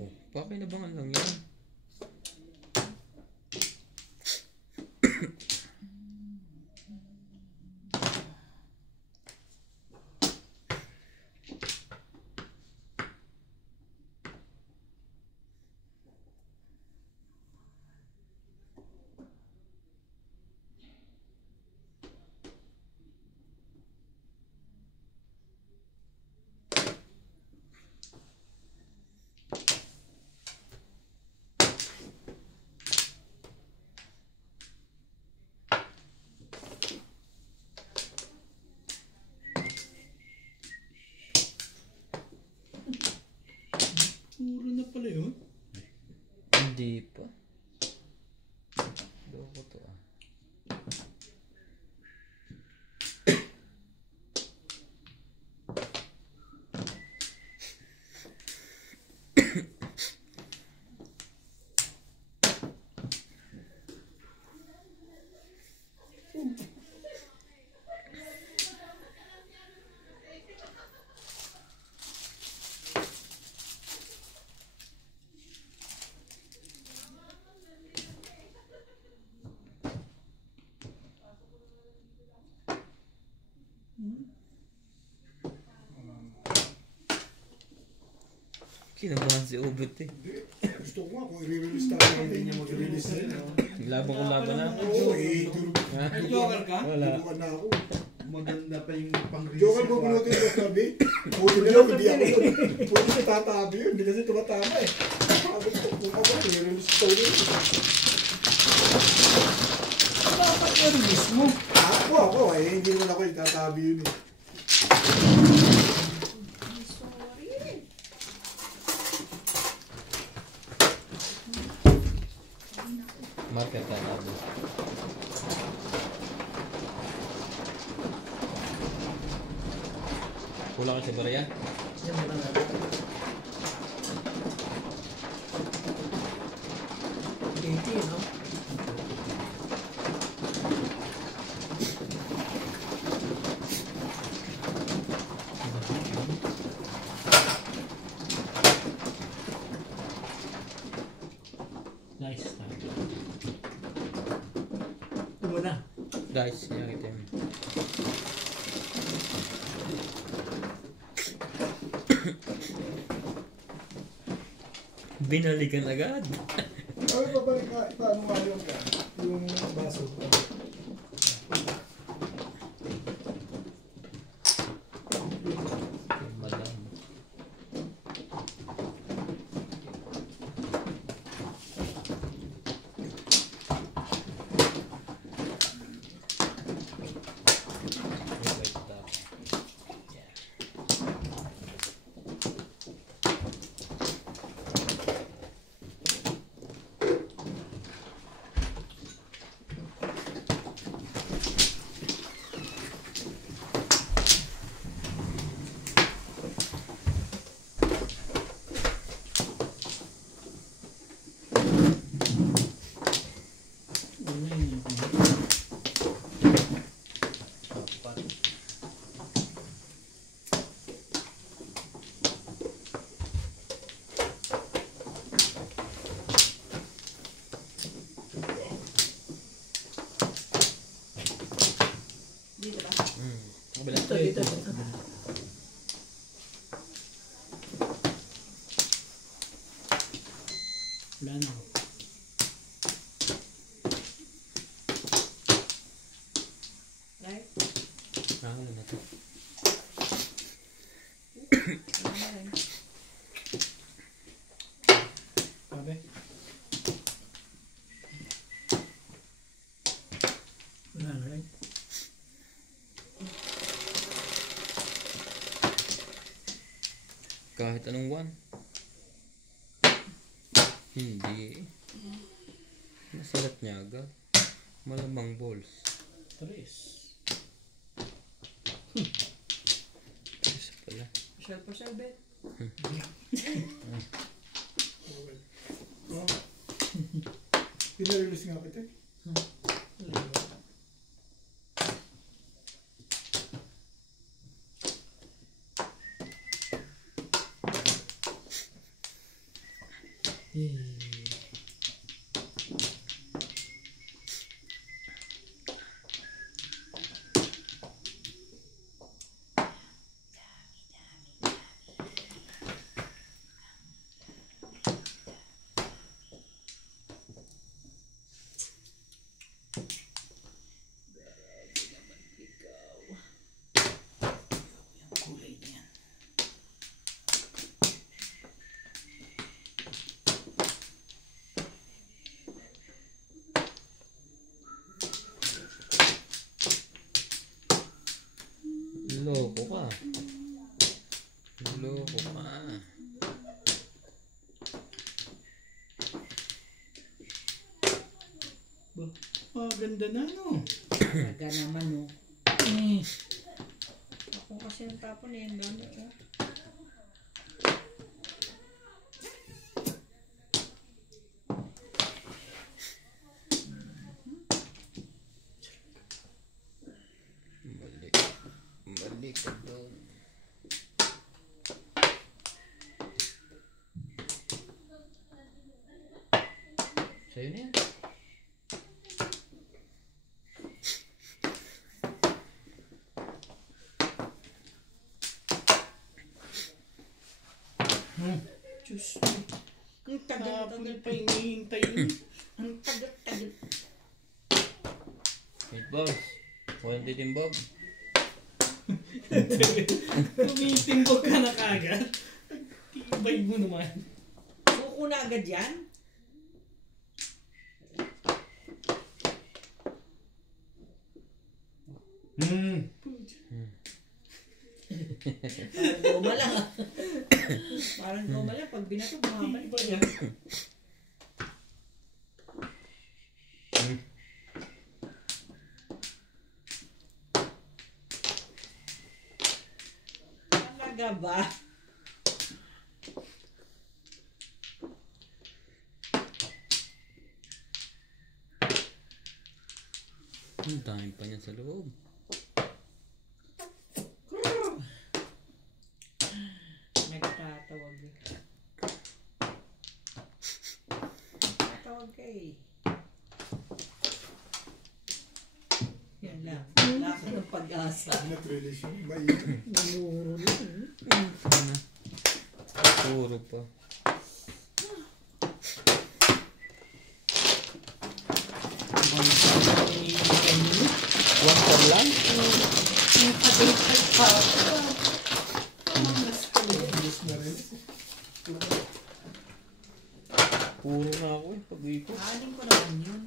Oh, pakinabangan lang yan. Puro na pala yun. Hindi pa. Loko to ah. Kinabahan si Ubet eh. Gusto ko nga kung i-release tayo, hindi niya mag-release na yun. Laban ko laban na. Oo, Ha? Joker ka? Wala. turuan na ako. Maganda pa yung pang-release. Joker mo pinutin ko sabi. Puti na lang, hindi ako yun. Puti na tatabi yun, hindi kasi tumatama eh. Kung ako, i-release ko yun. Dapat i-release mo. Ako eh, hindi naman ako itatabi yun eh. Sorry. Marker ka tabo. Kulang ka sa barya? Yan, meron natin. 80, no? Nice. Ito muna. Guys, yan item. Binalikan agad. Ay, babalik ka. Paano nga yun ka? Yung baso. Madam. Ano yun yung Dito ba? Kabila. dito. Wala na. Right? Ano na to? Ano na rin? Sabi? Wala na rin. Kahit anong one. Hindi. Nasulat niya agad. Malamang balls. 3. Isa pala. Shell for shell, bet. Oh. Pinarelease nga kita. Loko ka. Loko ka. Ganda na, no? Talaga naman, no? Eh, Ako kasi yung tapon eh, yung gamit, oh. Balik. Balik ka doon. Sa'yo na yan. Diyos. Ang Hapon tagal-tagal. pa hinihintay yun. Ang tagal-tagal. Wait, boss. Walang titimbog. Tumitimbog ka na kagad. Tibay mo naman. Suko na agad yan? Parang goma lang, ah. Parang goma lang. Pag binato, bumabalik. Tibay yan. ba? Ang dami pa niyan sa loob. Nagtatawag eh. Tatawag ka eh. Yan lang. Wala ka ng pag-asa. Not really sure. May Namuro na. Puro pa. One for lang? Yes na rin. Puro na ako eh. Pag-ikot. Aanin ko naman yun.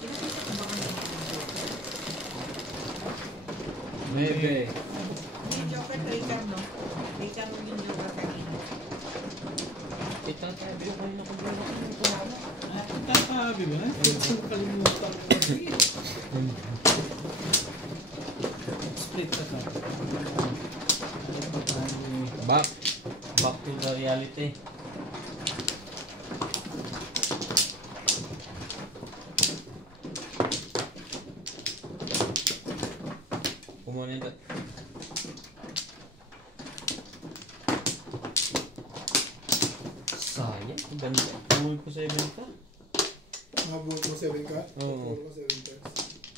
Pinakita ko ba kung Bebe. yung Joker, Ricard, no? Ricard yung Joker kanina. Itatabi ko kayo na kung gano'n ko. Tatabi ba? Kalimutan ko kasi. Split ka ka. Back. Back to the reality. Kumuha ito. Sayang. Ang ganda. Kumuha ko sa event ka. Nakabuhat mo 7 ka? Oo. Nakabuhat mo 7 times.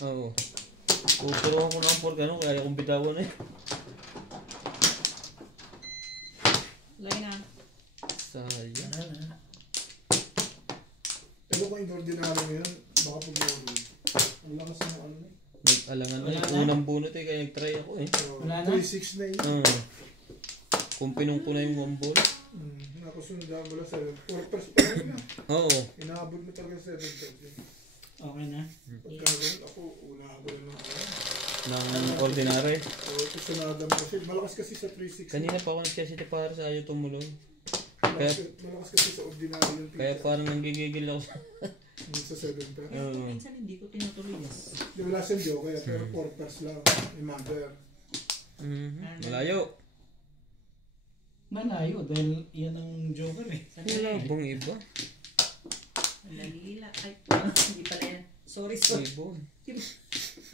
Oo. Tuturuan ko na ang pork ano. Kaya kong bitawan eh. Lagay na. Sayang. Pero kung in-ordinary mo yan, baka pag-order. Ang lakas ng ano na. Nag-alangan na. Wala na? Unang bunot eh. Kaya nag-try ako eh. Wala na? 3-6 na yun. Oo. Kung pinong ko na yung one ball. Nakasundan mo lang 7. 4% pa rin na. Oo. Inaabot mo talaga 7 times. Okay na. Pagka ganun, ako, unahabol ng ano. Ng ordinary. So, ito sunada mo kasi. Malakas kasi sa 3-6. Kanina pa ako nag-chessity para sa ayaw tumulong. Malakas kasi sa ordinary yung Kaya pizza. parang nanggigigil ako sa... Yung sa 7 times. Oo. Minsan hindi ko tinutuloy yes. Di wala siyang joke kaya pero 4 pairs lang. Yung mother. Malayo. Malayo dahil yan ang Joker eh. Wala bang iba? Nalila. Ay, hindi pala yan. Sorry. Ibon.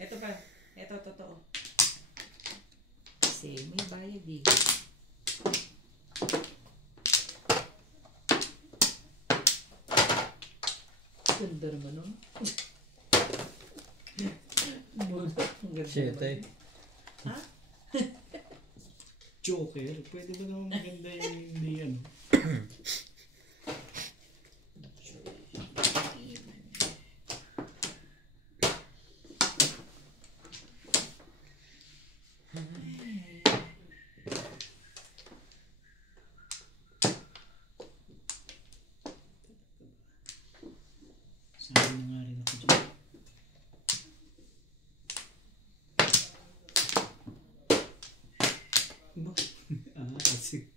Ito pa. Ito, totoo. Kasi may bayad eh. Ganda naman nun. Ganda Shit naman. eh. Ha? Joker? Pwede ba naman maganda yung hindi ano? Sabi na nga rin ako dyan. Ba? Kasi.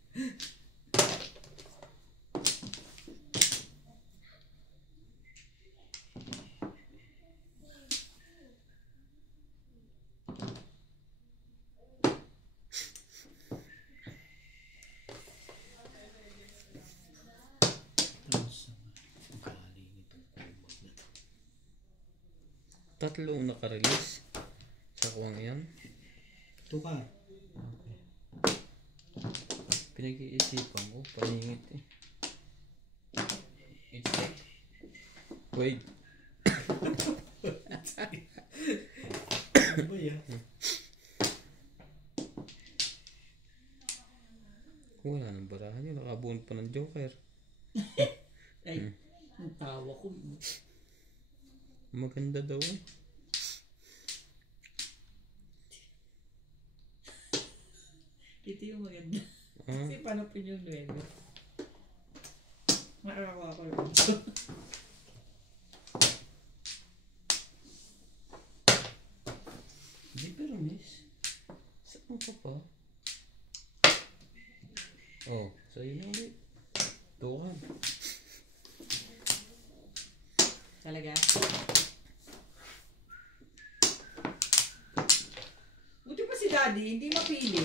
Tatlong naka-release. Sa kuwang yan. Ito ka. Pinag-iisipan ko. Paningit eh. It's like... Wait. Ano ba yan? Wala nang barahan yun. Nakabuon pa ng Joker. Ay, ang tawa ko. Maganda daw eh. Ito yung maganda. Ah. Kasi paano po yung nuwelo? Makakakuha ko lang. Di pero miss. Saan ka pa? Oh, sa'yo na ulit. Tukan. Talaga? Buti pa si Daddy, hindi mapili.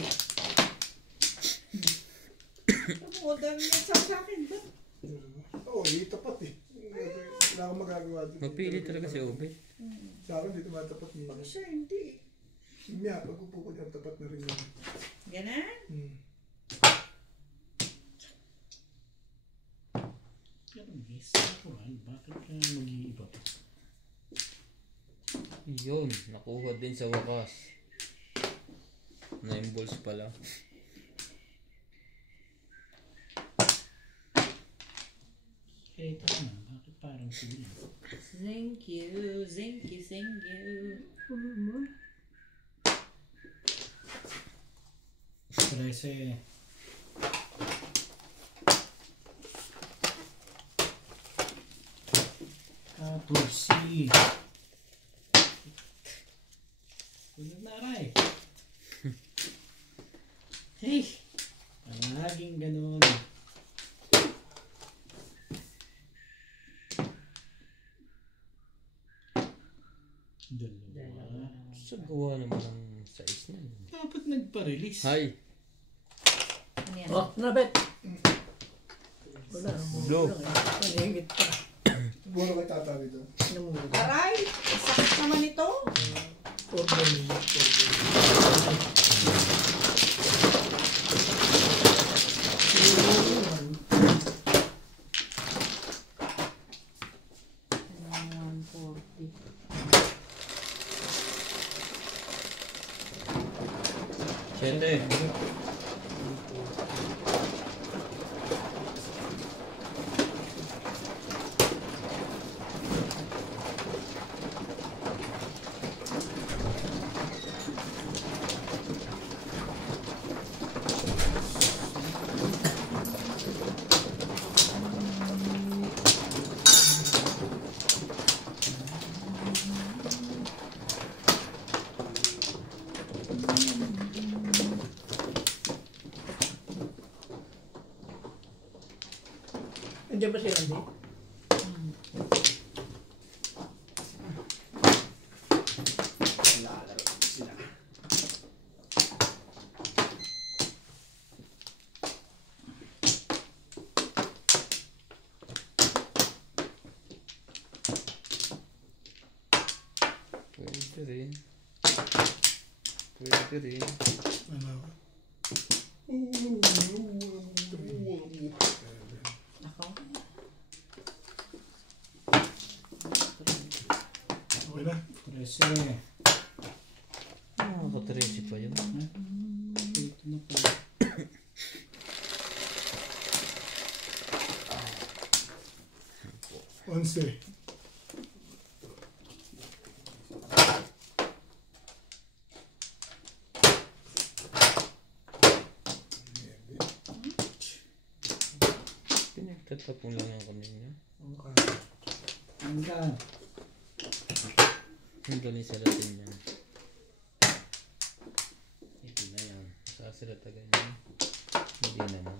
tumatakot. Mapili talaga si Obet. Sa akin, di tumatapat niya. Pag siya, hindi. Miya, pag upo ko dyan, tapat na rin yun. Ganan? Pero guys, natural. Bakit ka mag-iiba pa? Yun, nakuha din sa wakas. 9 balls pala. Eh, ito na. Bakit parang kulang? Thank you, thank you, thank you. 13. Kapursi. Huwag na aray. Hey! Palaging ganun. Dalawa. Sa gawa naman ng size na yun. Dapat nagpa-release. Hi! Ano yan? Oh, nabet. Wala. Blue. Maningit pa. Siguro kay tata dito. Namulog. Aray! Sakit naman ito. Siyete. Nandiyan ba si Randy? Pwede rin. Pwede rin. Ano? Ako? Okay na. 13. Nakaka-13 pa yun. Ito na pala. Onse. Pinagtatapon lang ang kanina. Hanggang. Ang galing sa Latin yan. Ito na yan. Sasilat agad yan. Hindi naman.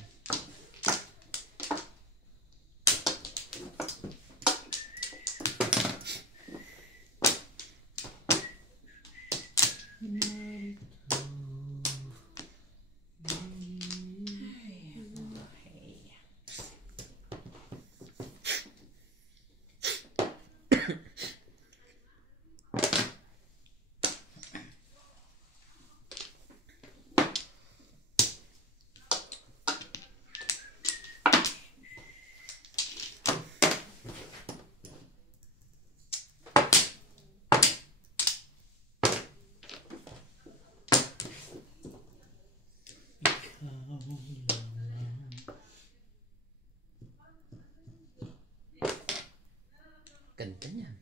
Ganda niyan.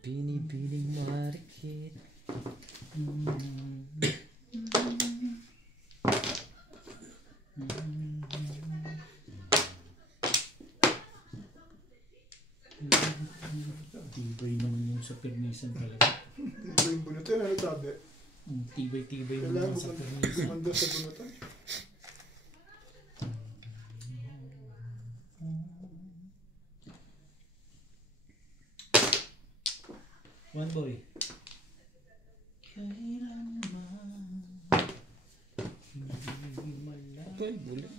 Bini-bining marikit. Tibay naman yung sa permisan talaga. Ito yung bunutin, ano sabi? Tibay-tibay Kailangan naman sa mo permisan. kumanda sa bunutin. One boy. Well, bullet.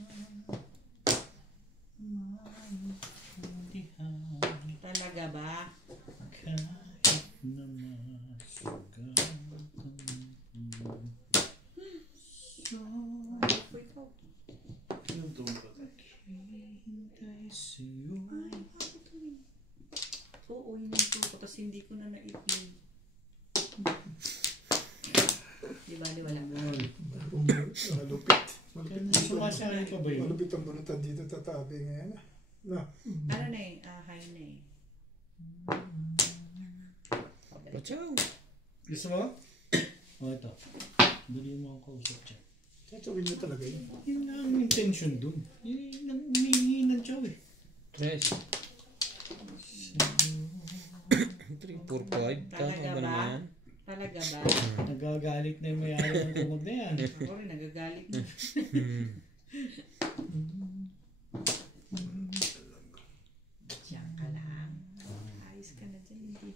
Talaga ba? miss you. Oo, hininto ko. Tapos hindi ko na na-i-play. Di ba? Wala. Malupit. Sumasakay ka ba yun? Malupit ang bunutan dito tatabi ngayon. Na. Ano na eh? High na eh. Pachaw. Gusto mo? O ito. Dali mo ang kausap dyan. Tatawin niyo talaga yun. Yun na ang intention dun. Yun ang umihingi ng chow eh. Yes. 3, 4, 5. Tama ba naman? Talaga ba? Nagagalit na yung may-ari ng tumog na yan. Ako rin, nagagalit na. Diyan ka lang. Ayos ka na dyan, hindi.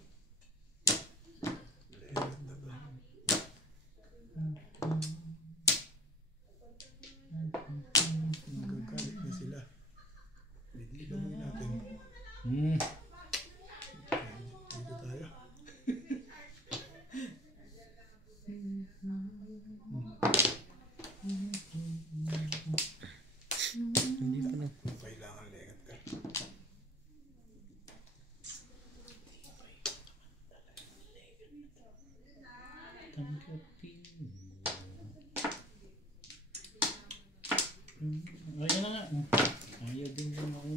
Nagagalit na sila. Ilamin natin. Dito tayo. Hindi pa na. Kailangan lengat ka. Tanggapin mo. Ayan na nga. Ayaw din lang ako.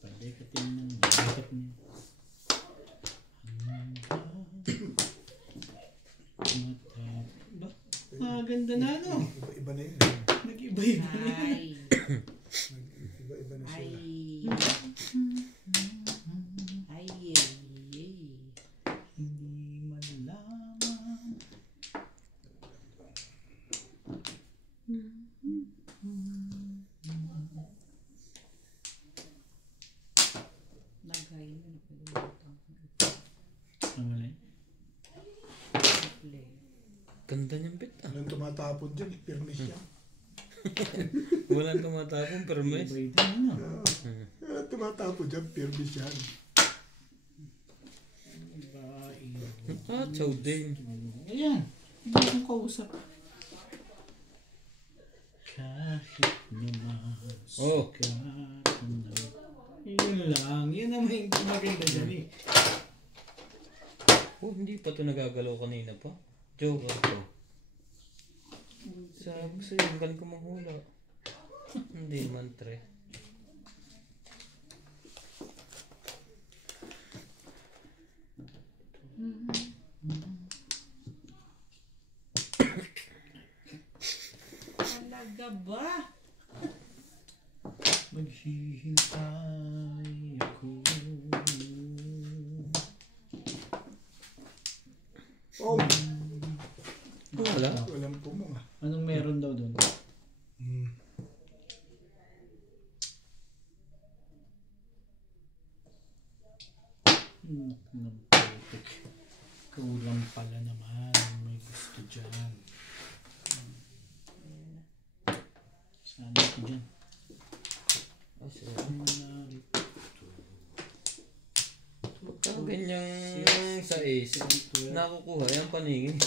Palikatin ng dapat niya. Ba? Maganda na no? Iba-iba na yun. Nag-iba-iba na. Ay. Iba-iba na Ay. sila. Ay. Hindi malaman. Nag-high na. Ang mali. Play. Ganda niyang bit ah. Walang tumatapon dyan. Permis yan. Walang tumatapon pero mes. Iba-iba na. Walang tumatapon dyan. Permis yan. Ah, chow din. Ayan. Hindi akong kausap. Kahit naman. Oh. Yun lang. Yun naman yung maganda dyan eh. Oh, hindi pa ito nagagalaw kanina pa. Joker to. Sabi sa'yo, ang galing ko manghula. Hindi man, tre. Talaga ba? Maghihintay ako. Oh! Wala? Walang pumong ah. Anong meron daw doon? Namputik. Kulang pala naman. May gusto dyan. Sana ko dyan. Ah, so, Narito. pagka ganyang sa ace, nakukuha yung paningin.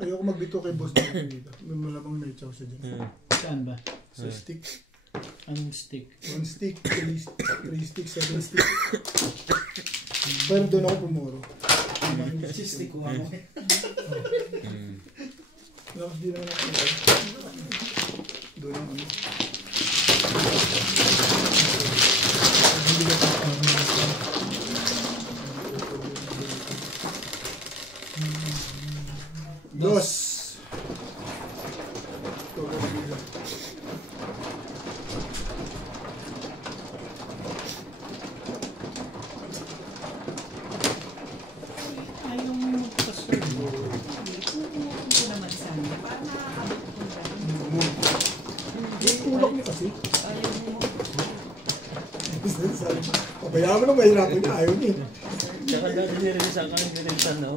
Ayoko magbito kay boss natin dito. May malamang may chow siya dyan. Saan ba? Sa stick. Anong stick? 1 stick, 3 stick, 7 stick. Pero doon ako pumuro. Stick ko ako. Lakas din naman ako. Doon ako. Dos. Ayaw mo magpaserve. Ito naman sana. Para makakabot ko ba? Yung tulak niya kasi. Ayaw mo. Pabayaan mo na mahirapan niya. Ayaw niya. Tsaka dati nirelisan ka ng nirelisan na.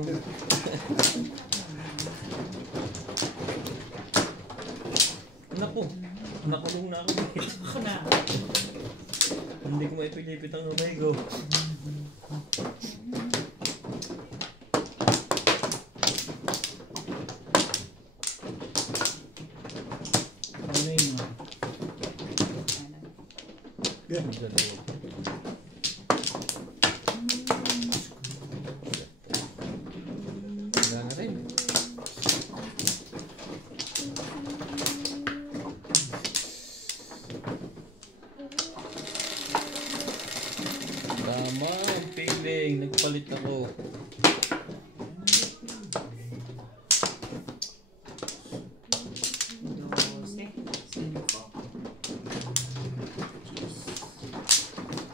Naku, nakulong na ako. Ako na. Hindi ko maipilipit ang kamay ko. Yan. Dalawa. Wala na rin. Tama ang feeling. Nagpalit ako.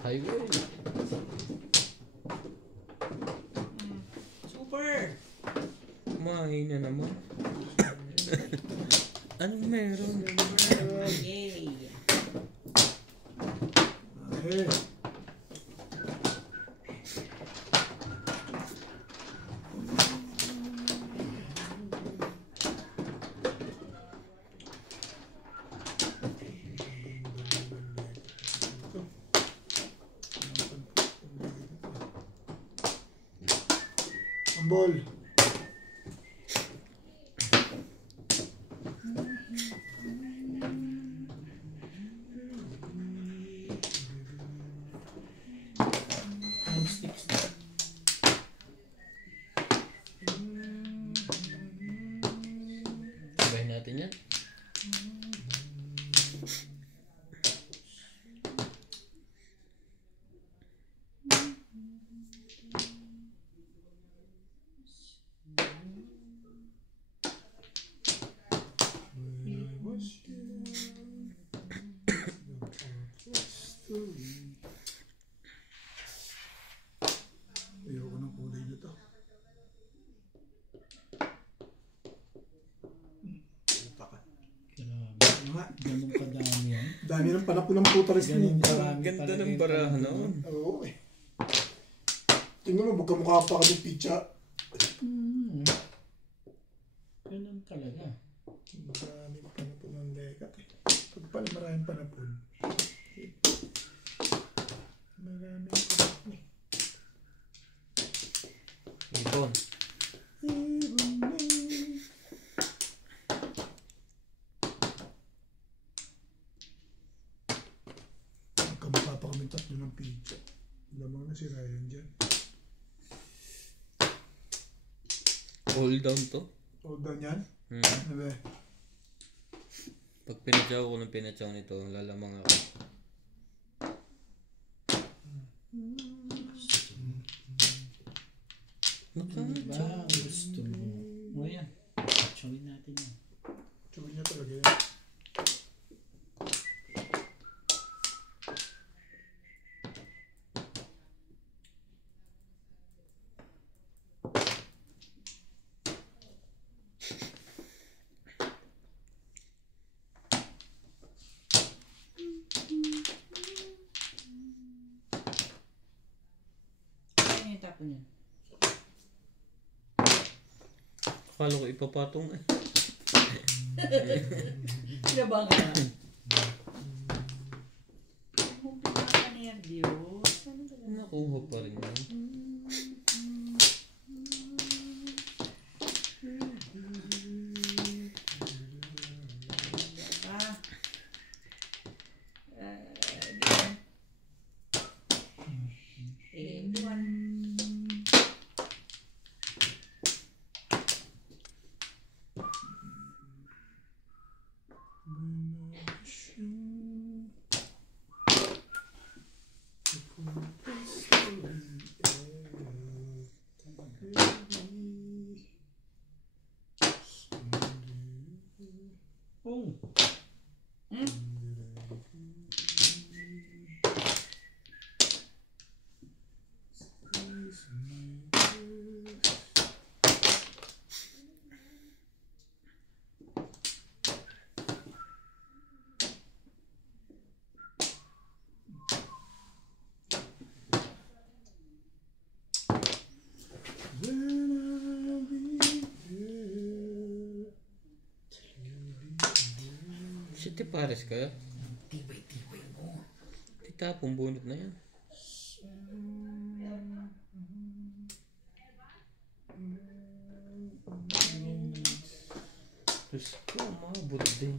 Highway. Super! Mahina naman. Anong meron? Yay! Okay. Ambol. Sticks na. Sabahin natin yan. Ayoko ng kulay nito. Grabe. Ganun kadami yan. Dami ng panapon ng putaris Ganun niya. karami Ganda pala ng yung barahan ano. noon. Oo eh. Tingnan mo, magkamukha pa kami pizza. Ganun talaga. Maraming panapon ng legat eh. Pag pala maraming panapon. Maraming panapon eh. Ibon. Magkamukha pa kami tatlo ng pizza. Lamang na si Ryan dyan. All down to. Hold on yan. Ano ba? Pag pinatsaw ko ng pinatsaw nito, lalamang ako. Ba, gusto mo. O yan. Chawin natin yan. Chawin niya talaga yan. Ano yung tapo niya? Akala ko ipapatong eh. Sinabang ka na. Kung pinaka-nervyos, ano ba lang? Nakuha pa rin yan. Ah. Iwan. Oh. City Paris ka? Tibay-tibay mo. Titapong bunot na yan. Diyos ko, umabot din.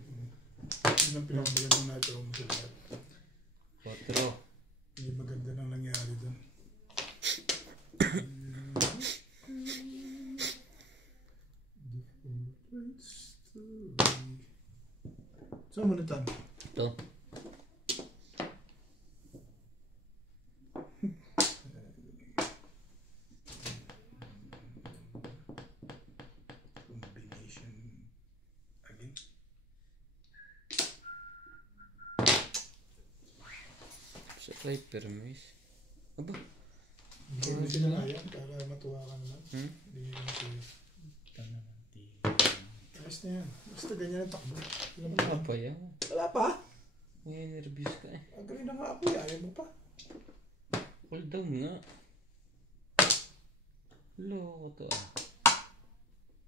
Yun ang pinakamaganda na ito. Hindi maganda nang nangyari doon. Saan mo nitan? Ito. Combination again. Sa right permis. Aba. Hindi mo sila kaya para matuwa ka naman. Hindi mo sila. Tangan ng tigil. Ayos na yan. Basta ganyan ang takbo. Wala pa yan. Wala pa? May nervous ka eh. Agree na nga ako. Ayaw mo pa. Cool down nga. Loko to ah.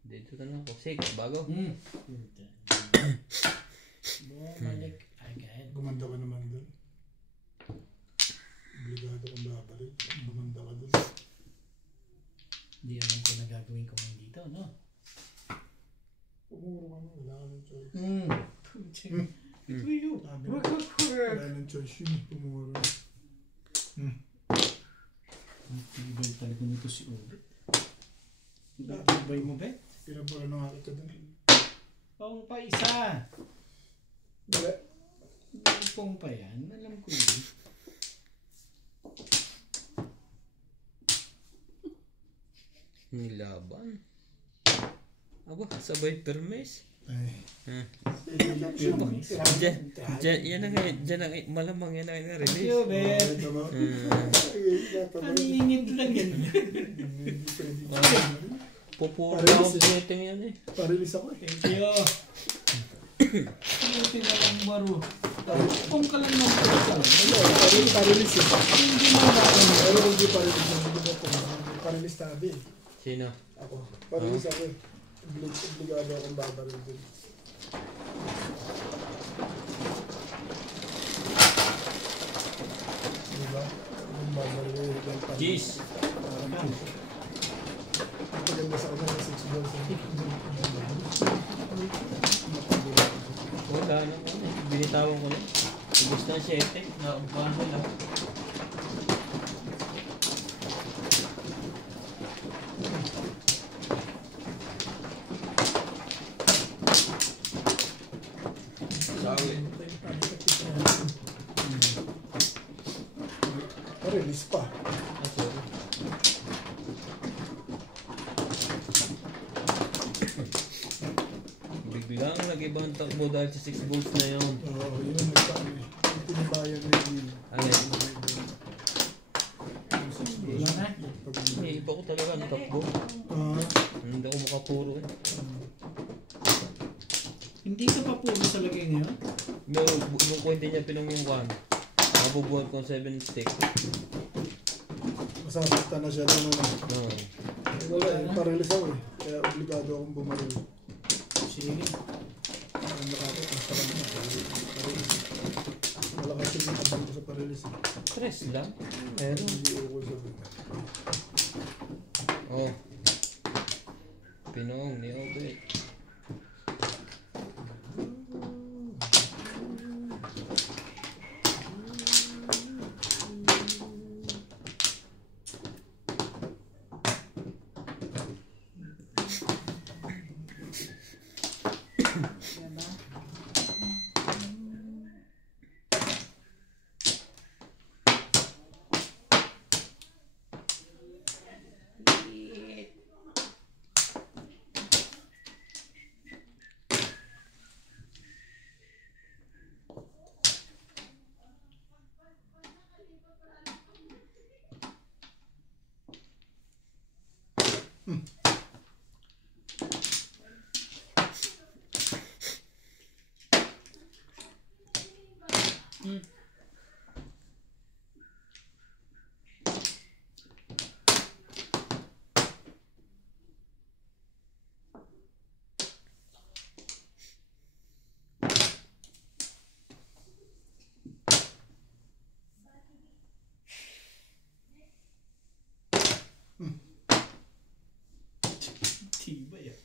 Dito na ako. Six, bago. Bumalik agad. Gumanda ka naman doon. Obligado kang babalik. Gumanda ka doon. Hindi alam ko na gagawin ko ngayon dito, no? Pumuro ka na. Wala ka ng choice. Tuyo. Sabi na, wala ng choice yun. Pumuro. Ang tibay talaga nito si Ube. Tibay mo, be? Pinapura na nga kita doon. Pong pa isa. Wala. Pong pa yan. Alam ko yun. Nilaban. Aba, sabay permis. Ay. Yan ang malamang yan ang release. Yo, be. Naningid lang yan. Pupuro ako sa setting yan eh. Parilis ako eh. Thank you. Buti na lang baro. Pong ka lang ng Parilis eh. hindi mo ba Pero hindi parilis. Hindi mo po. Parilis tabi eh. Sino? Ako. Parilis ako eh. Obligado akong babaril din. Diba? Yung babaril eh. Jeez. Maganda sa kanila 6 balls. Wala naman eh. Binitawan ko lang. Ubus na 7. Nakabasa lang. Sawi. Parilis pa. Sorry. Biglang nag-iba ang takbo dahil sa 6 volts na yun. Oo, yun ang nagtaan eh. Yung tinibayan na yun. Alin? Wala na. May iba ko talaga ang takbo. Hindi ako makapuro eh. Hindi ka pa puro sa lagay ngayon? Nung ko hindi niya pinang yung 1. Nakabubuhat ko 7 stick. Masasakta na siya doon. No. Wala eh, parilis ako eh. Kaya obligado akong bumaril. Sige. Ang nakapit, ang sarap na. Parilis. Wala kasi yung kabang ko sa parilis eh. Stress lang. Pero, Hindi ako sa oh. Pinong ni Obet. Tibay ah.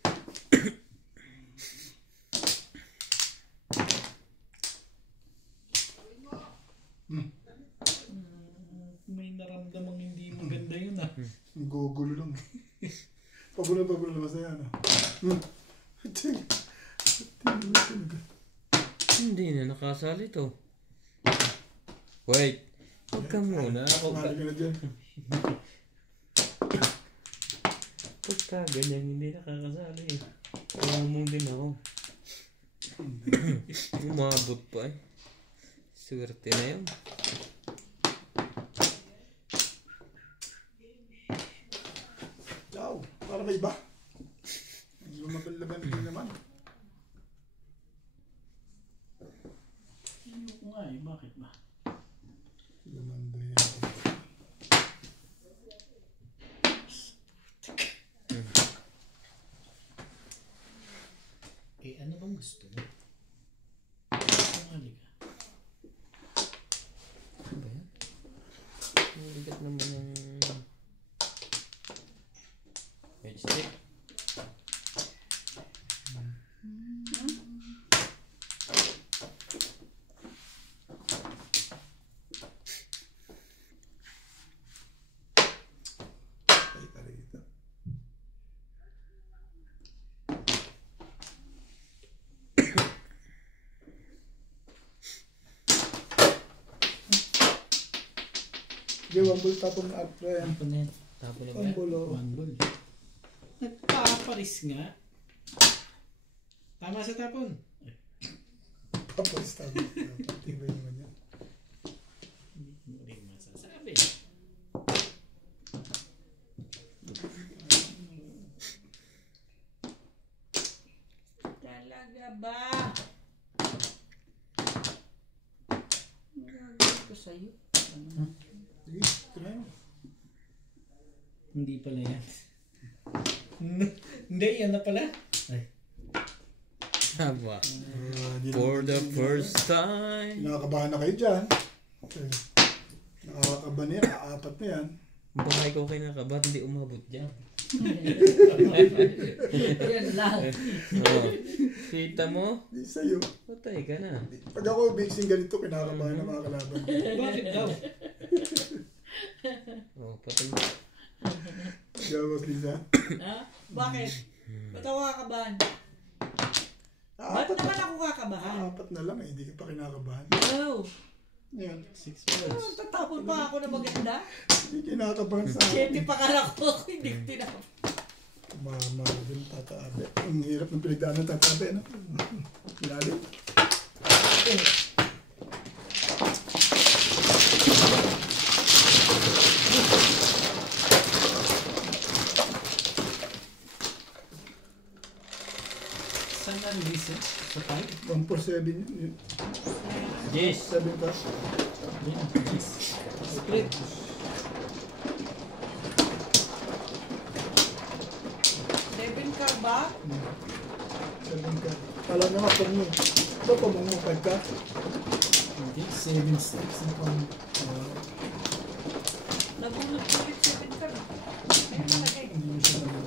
Pagulo na masaya, no? Hindi na nakasali to. Wait. Huwag ka muna. Sumali ka na dyan. Pagka ganyan hindi nakakasali. Umong din ako. Umabot pa eh. Swerte na yun. Ciao. Para may iba. Lumabalaban din naman. Ano ko nga eh, bakit ba? Lumanda yan. Ano bang gusto mo? Sumali ka. Ano ba yan? Mabigat naman yung wedge stick. Ay, tara dito. Sige, one ball tapon na up, Ryan. Ano pa na yan? Tapo na ba One yan? ball, oh. One ball. Nagpaparis nga. Tama sa tapon. Tapos tapon. Tibay naman yan. Hindi mo rin masasabi. Talaga ba? Ang gagawin ko sa'yo. Sige, try mo. Hindi pala yan. Hindi, yan na pala. Ay. Haba. Di For naman- the first time. Nakakabahan na kayo dyan. Okay. Nakakabahan na yan, aapat na yan. Baka ikaw kinakaba't hindi umabot dyan. Yan lang. Oh. Kita mo? Di sa'yo. Patay ka na. Pag ako mixing ganito, kinakabahan na mga kalaban. Bakit daw? Oh, patay. Gawas, Lisa. Ha? Bakit? Ba't ako kakabahan? Ba't Aapat naman ako kakabahan? Aapat na lang eh, hindi ka pa kinakabahan. No. Yan. 6 words. Tatapon pa ako na maganda. Hindi kinakabahan sa Siyempre pa kala ko ako hindi ko tinapon. mama din tatabi. Ang hirap ng pinagdaanan ng tatabi, no? Ilalim. Saan na release eh? Sa 5? 1 for 7 yun. Yes. 7 ka. Yan. Split. Seven ka ba? 7 ka. Kala nga nga pang mo. Ito pa mo 5 ka. Hindi, 7 sticks na pang... Nabulot ko yung seven ka. May malagay. Hindi mo siya naman.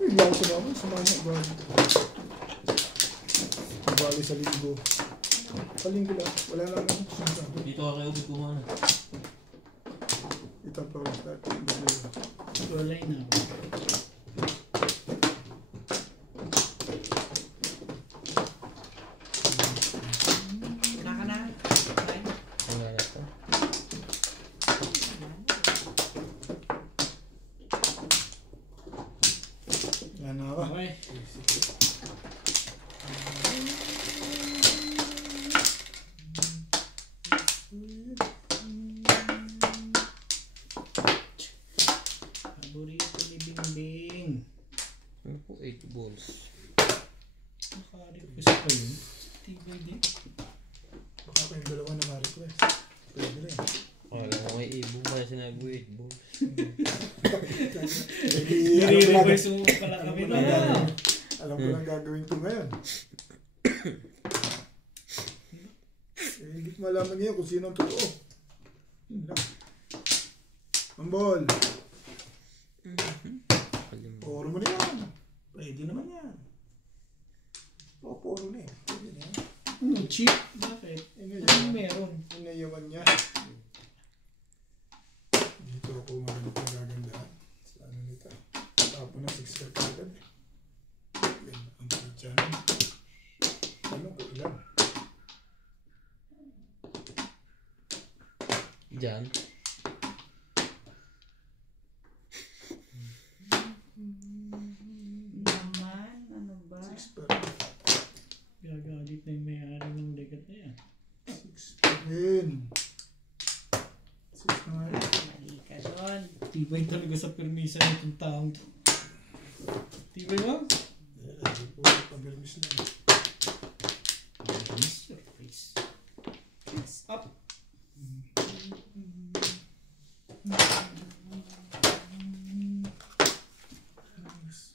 Hindi ako sumama. Sumama. Bali sa linggo. Sa linggo lang. Wala lang ako sinasabi. Dito ka kayo kumana. Ito pa rin start. Wala na ako. Naka na. Nine. Ang nga na to. Yan na ako. Okay. Paborito ni Bingbing. Ano po 8 balls? Naka-request pa yun. Tibay din. Baka kayong dalawa naka-request. Pwede rin. Wala ko may ibong kaya sinabi 8 balls. I-request mo pala kami na. Alam ko lang gagawin ko ngayon. Hindi ko malaman ngayon kung sino ang totoo. Yun lang. Ambol. Poro mo na yan. Pwede naman yan. Poro na eh. Pwede na yan. Ano, cheap? Bakit? Yun Ano meron? Yung nayaman niya. Diyan. Naman, ano ba? 6 pa. Gagalit na yung may-ari ng legat na yan. 6 pa rin. 6 na nga yun. Mali ka doon. Tibay talaga sa permisa nitong taong to. Tibay mo? Hindi po pag-permis lang. Miss your face. It's up.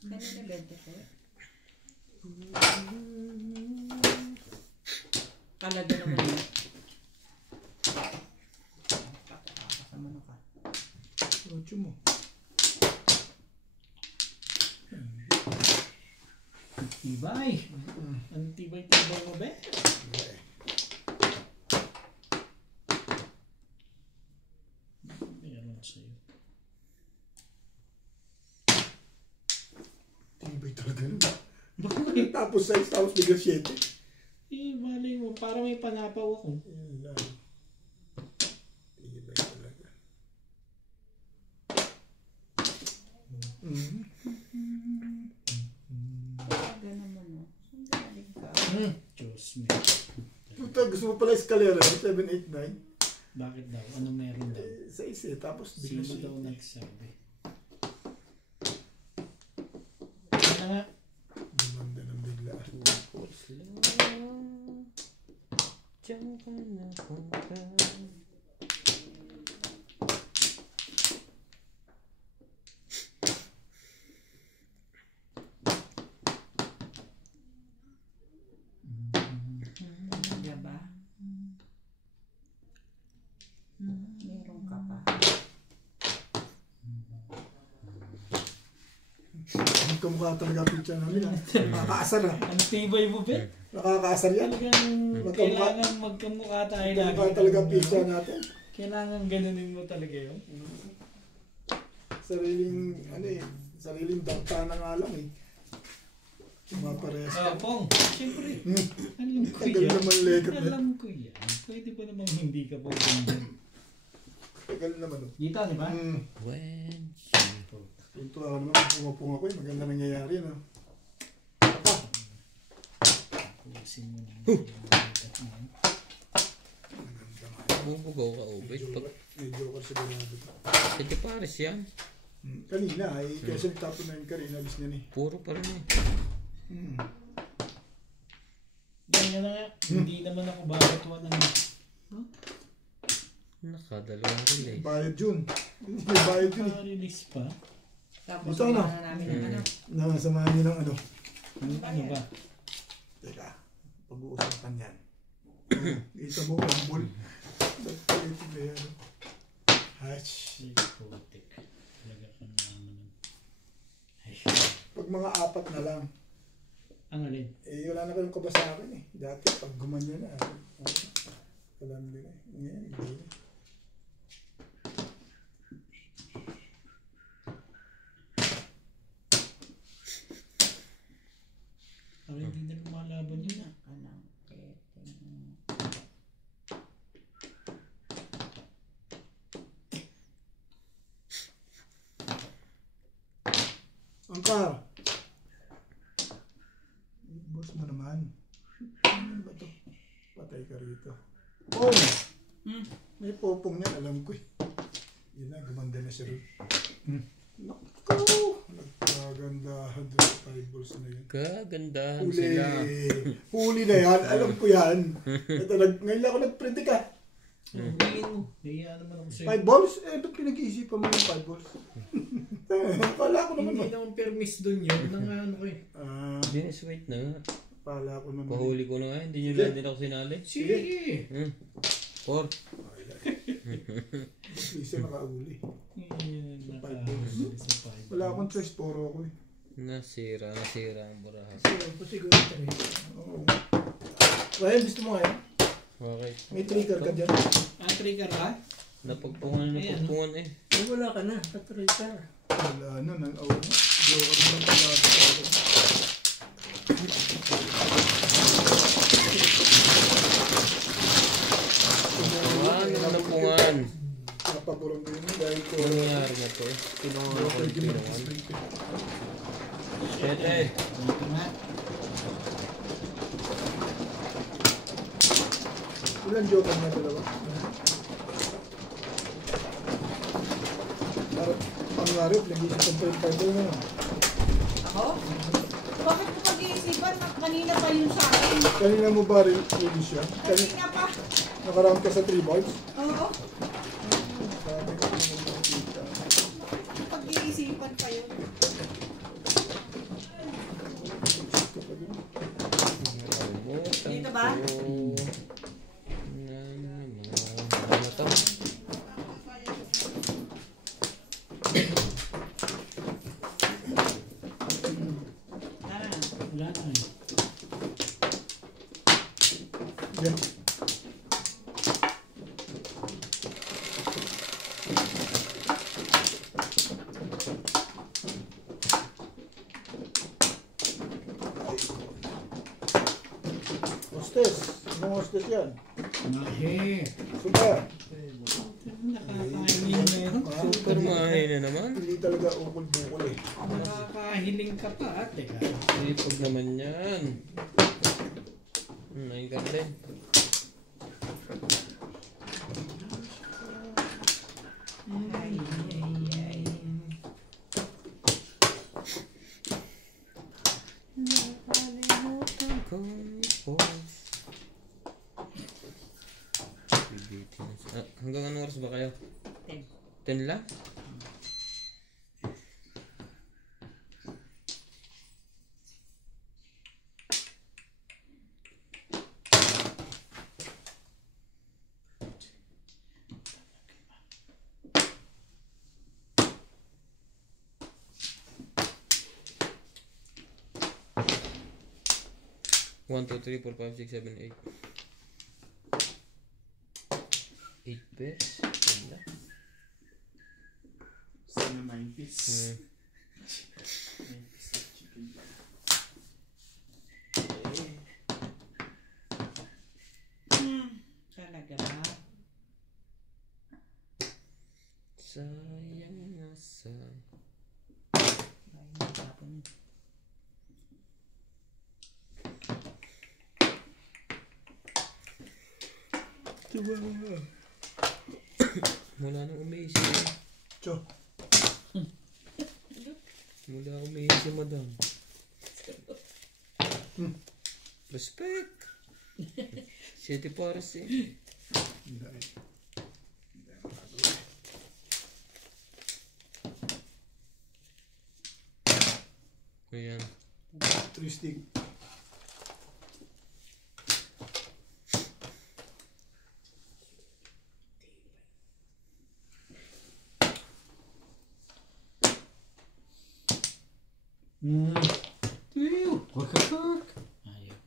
Kanina bente ko. Kalaga naman yun. Kasama na ka. 8 mo. Tibay. Ang tibay-tibay mo ba? Meron sa'yo. Tibay talaga nun. Bakit? Tapos 6, tapos bigla 7. Eh, malay mo. Para may panapaw ako. Yun lang. Tibay talaga. Kalaga naman o. Sandali ka. Diyos me. Puta, gusto mo pala eskalera, 7, 8, 9. Bakit daw? Ano meron daw? 6 tapos bigla Sino daw 7. nagsabi? Ano nga? Dumanda ng bigla. Diyan ka na punta. Kaya ba? Meron ka pa. Hindi ka mukha talaga picture namin. Nakakaasar ah. Ang tibay mo, Ben? Nakakaasar yan. Talagang kailangan magkamukha tayo lagi. Mukha talaga picture natin. Kailangan ganunin mo talaga yun. Sariling dagta na nga lang eh. Maparehas ka. Pong, siyempre. Alam ko Tagal yan. naman legat na. Alam ko yan. Pwede ba namang hindi ka po ganyan? Tagal naman oh. Dito, di ba? When Ito ako naman, pumapung ako eh. Maganda nangyayari no. Pusin mo na. bubugaw ka, Obet. May joker sigurado to. Hindi pares yan. Kanina ay kasi nagtapon na yung karina, alis niya ni. Puro pa rin eh. Ganyan na nga. Hindi naman ako babatuan ng... Nakadalawang relay. Bayad yun. May bayad yun eh. Naka-release pa? Tapos Ito ano? na namin ang ano. Nakasamahan niyo ng ano. Ano ba? Teka, pag-uusapan yan. Isa mo kambol. Nagpalitin na yan. Hatch. Putik. Talaga ka na naman. Ay. Pag mga 4 na lang. Ang alin? Eh, wala na kayong kaba sa akin eh. Dati, pag gumanyan na. Alam din eh. Ngayon, hindi na. Parang hindi na lumalaban yun ah. Anong peteng. Angkar! Boss mo naman. Ano ba to? Patay ka rito. Pong! May popong yan, alam ko eh. Yun na, gumanda na siya rin. Naku! Nagkagandahan doon sa 5 balls na yun. Kagandahan Huli! sila. Huli na yan, alam ko yan. Ngayon lang ako nag-predict ah. Huliin mo. Kaya naman ako sa'yo. 5 balls? Eh, ba't pinag-iisipan mo yung 5 balls? Pala ko naman. Hindi naman permis doon yun. Nang ano ko eh. Dennis, wait na nga. Pala ko naman. Pahuli ko na nga. Hindi nyo lang din ako sinali. Sige. 4. Isa nakauli. Nakahuli sa 5. Wala akong choice, puro ako eh. Nasira ang baraha. Siguro ito rin. Oo. Ryan, gusto mo ngayon? Okay. May trigger ka dyan. Trigger ka? Napagpungan eh. Ay, wala ka na. Katrika. Wala na, nang-awa na. Joker na lang pala sa akin. Ano napungan? paborong din dahil ko. Ano nangyari na to? Pinungan ako ng pinungan. 7. Ito nga. Ilan joker na dalawa? Ano nga rin, nag-iisip ko yung pwede na. Ako? Bakit ko pag-iisipan? Kanina pa yun sa akin. Kanina mo ba rin siya? Kanina pa. Nakaround ka sa 3 balls? Oo. Sabi ko kung makikita. Pag-iisipan pa yun. Dito ba? Ano to? Wala na eh. Yan. Hostess. Anong hostess yan? Mahe. Suba. Nakakahiling na yun. Super mahay na naman. Hindi talaga ukol-bukol eh. Nakakahiling ka pa ate ka. Sipag naman yan. Ay, garden. Nakalimutan ko po. Hanggang anong oras ba kayo? 10 lang? One, two, three, 4, 5, 6, 7, 8. 8 pairs? Ganda. Sana 9 piece. Talaga ba? Sayang na sayang. Mula nang umiisi. Cho. Mula umiisi, madam. Respect. City Paris eh. Hindi eh. Ayan. 3 stick. Wakakak. Ayaw.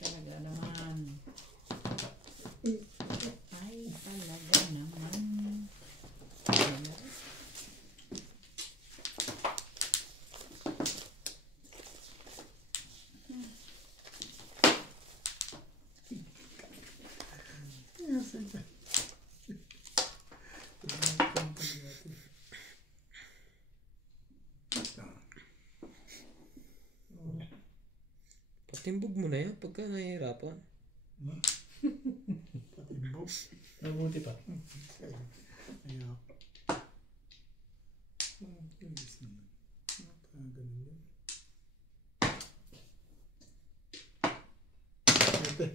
Talaga naman. Ay, talaga naman. Patimbog mo na yan pagka nahihirapan. Patimbog. Mabuti pa. Ayaw. Ganun yun. Ito.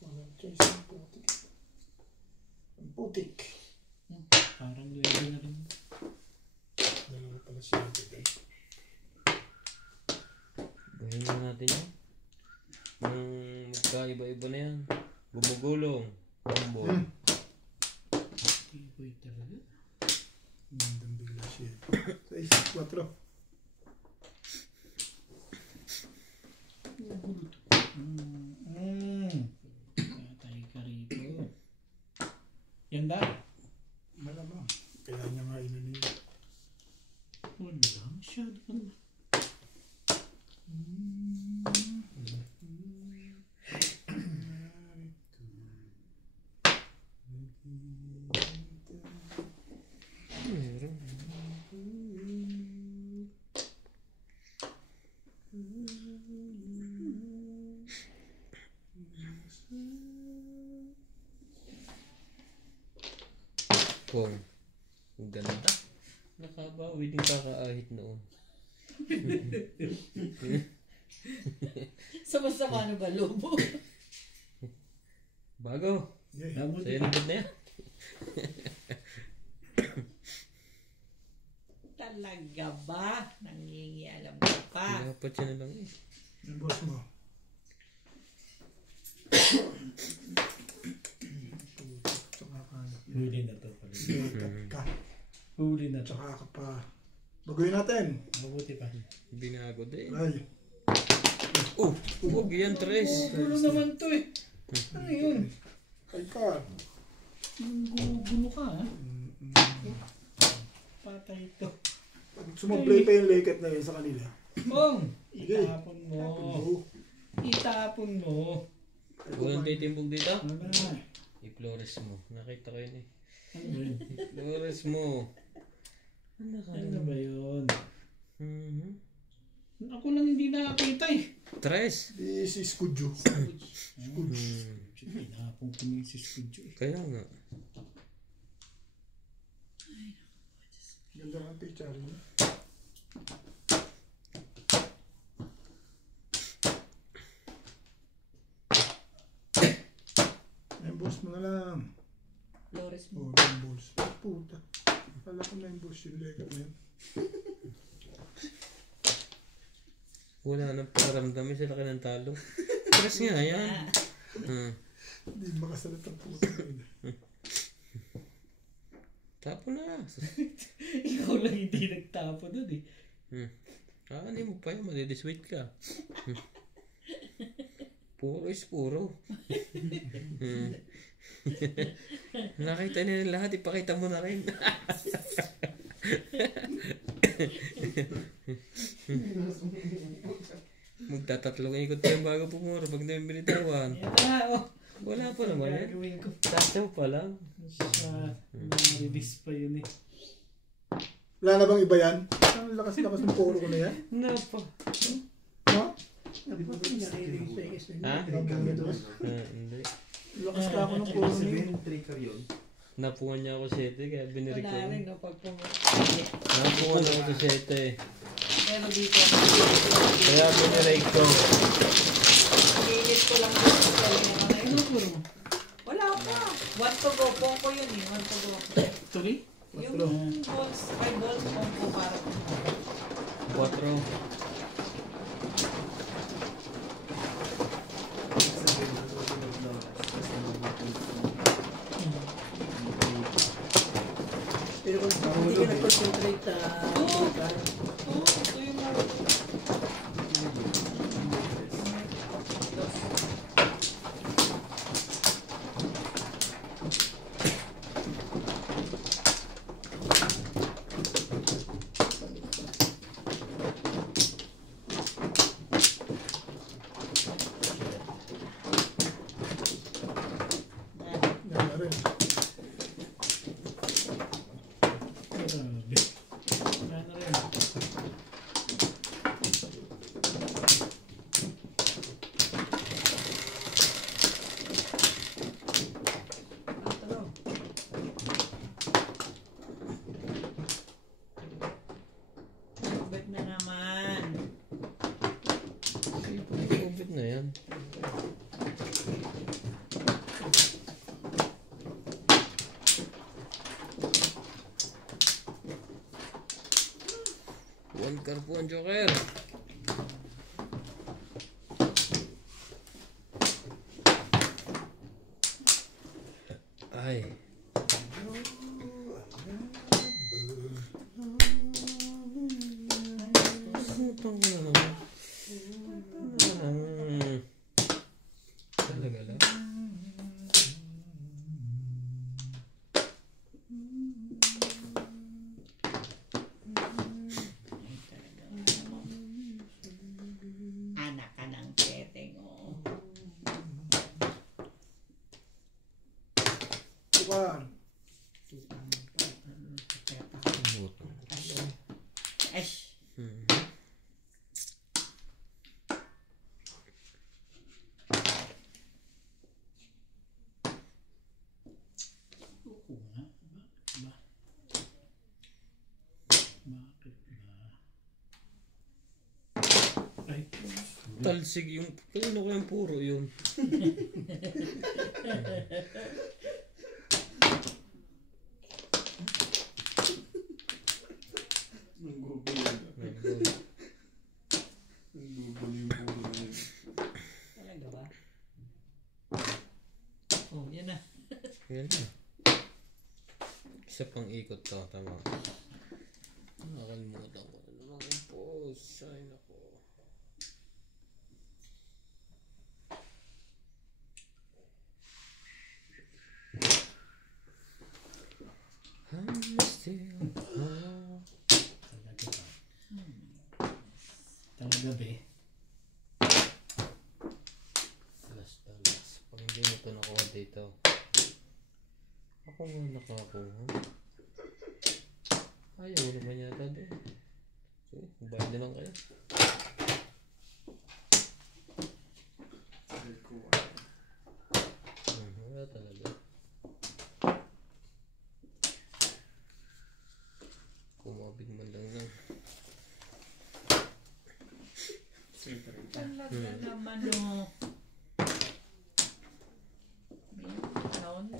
Walang choice ang putik. Ang putik. Parang level na rin. Dalawa pala siya ito. Gawin na natin yan. Nang magkaiba-iba na yan. Gumugulong. Combo. Iboy talaga. Nandang bigla siya. 6, 4. Kailangan niya nga inunin. Wala, masyado pa naman. Pong. Ang ganda. Nakabawi din kakaahit noon. Sama-sama na ba, lobo? Bago. Yeah. Sa'yo na na yan. Talaga ba? Nangingialam ka pa. Dapat siya na lang eh. Yung boss mo. Tsaka ka. Huli na to pala. Ikat ka. Huli na to. Tsaka ka pa. Baguhin natin. Mabuti pa. Binago din. Ay. Oh! Huwag yan, Tres. Gulo naman to eh. Ano yun? Kay ka. Gulo ka ha? Patay to. Pag sumablay pa yung lekat na yun sa kanila. Bong! Sige. Itapon mo. Oh. Itapon mo. Walang titimbog dito? Wala. I-flores mo. Nakita ko yun eh. Ano ba yun? Flores mo. Ano ba yun? Mhm. Ako lang hindi nakakita eh. Tres. This is Kudyo. Pinapong kinisis ko dyan. Kaya nga. Ganda ng picture niya. Yung boss mo na lang. Flores Oh, mo. yung boss. Puta. Kala ko na yung boss yung lekat na yun. Wala nang paramdam sila ka ng talo. Tres nga yan. Hindi makasalit ang puta. Tapo na. Ikaw lang hindi nagtapo dun eh. Ano mo pa yun? Madidiswait ka. Puro is puro. Nakita nila lahat. Ipakita mo na rin. Magtatatlong ikot pa yung bago pumuro pag namin binitawan. Yan na oh. Wala pa naman yan. Gagawin ko. Tatsaw pa lang. Sa na-release pa yun eh. Wala na bang iba yan? Ang lakas-lakas ng puro ko na yan. Napa. Ha? Ha? Hindi. Lakas ka ako ng puro na yun. Napungan niya ako 7 kaya binirik ko Wala rin, yun. no, pag Napungan ako sa 7 Pero dito, kaya binirik ko. lilit ko lang dito sa kanya. Ano po mo? Wala pa. One to go. Pongko yun eh. One to go. Tuloy? Yung balls, ay balls, pongko para. 4. Pero kung hindi ka nag-concentrate sa pagkakas, Oo, ito yung Yan na rin. Grabe. Wala na rin. Ba't na naman? COVID na yan. One car po ang Joker. Ay. Utang ko na naman. Talaga lang. Talsig yung... Kanino ko yung puro yun? Ang gugulo na. Ang gugulo yung puro na yun. Talaga ba? Oh, yan na. Yan na. Isa pang ikot to. Tama. Nakalimutan ko na naman yung pause. Ay, nako. I'm still home. Talaga ba? Alas. Pag hindi mo ito nakuha dito. Ako nga nakakuha. Ayaw naman yata doon. Sige, bayad na lang kayo. Wala talaga. Kumabig man lang lang. Talaga naman o. May taon.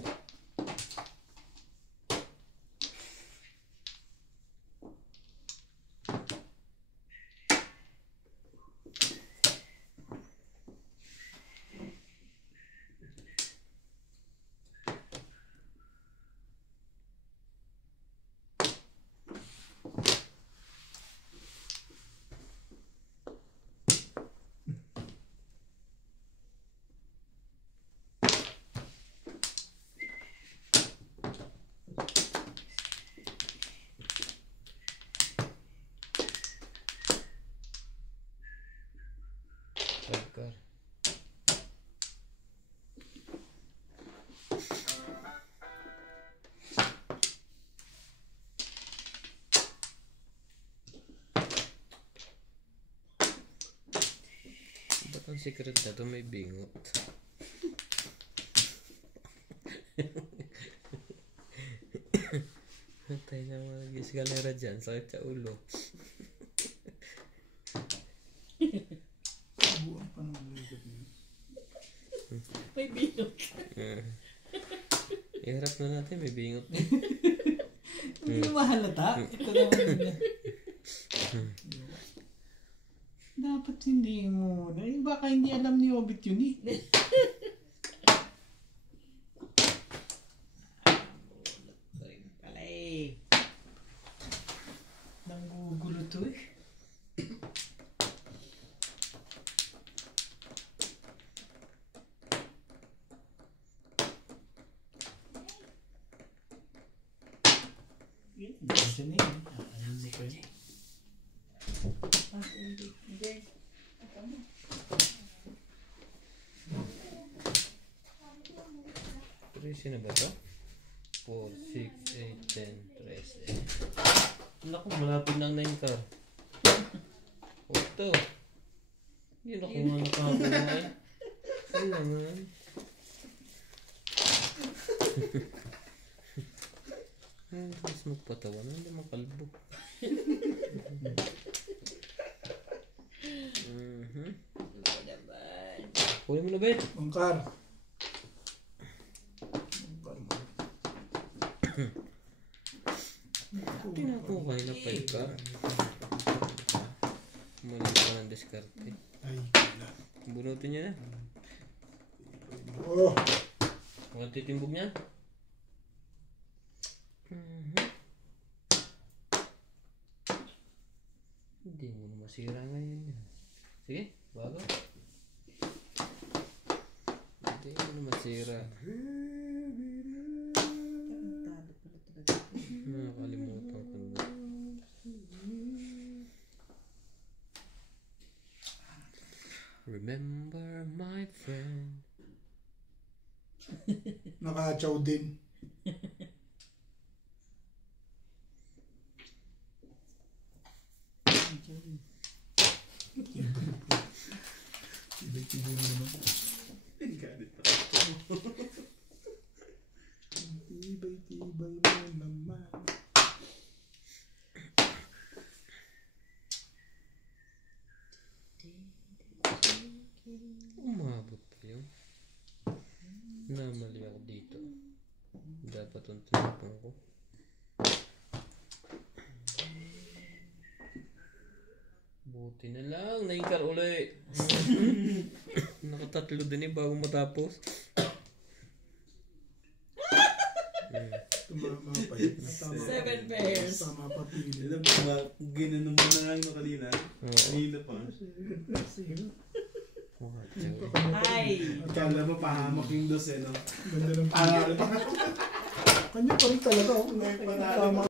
Sidecar. Ba't ang secret na ito may bingot? Tayo na mga nag-isgalera dyan. Sakit sa ulo. Buwan pa naman ligat niya. May binok. Iharap na natin. May bingot. Hindi mo mahalata. Ito naman na. Dapat hindi mo. Baka hindi alam ni Obit yun eh. Pala eh. Nanggugulo to eh. Diyan na yun. Ano mo kayo? Tracy na ba ito? 4, 6, 8, 10, 13. Naku, malapit na ang 9 car. Ito. Yun ako nga nakakuha eh. Ayun naman. Ayun, mas magpatawa na. Hindi makalbo. Huli mo na ba? Mangkar. Pinakuha na 5 car. Mali pa ng diskarte. Ay, wala. Bunutin niya na. Oh, Huwag titimbog niya. Hindi mo na masira ngayon yan. Sige, bago. Hindi mo na masira. Nakakalimutan ko na. Remember my friend. nakachaw din. Tibay-tibay mo naman. Tibay-tibay mo naman. Umabot pa yun. Namali ako dito. Dapat ang tinapang ko. Buti na lang. Naingkar ulit. Nakatatlo din bago matapos. Tumama pa yun. 7 pairs. Tama pa pili. Alam mo ba, ginanon mo na nga yung kanina. Kanina pa. Ay! Akala mo pahamak yung dos eh, no? Ganda ng pili. Kanya pa rin talaga. Oh. Tama.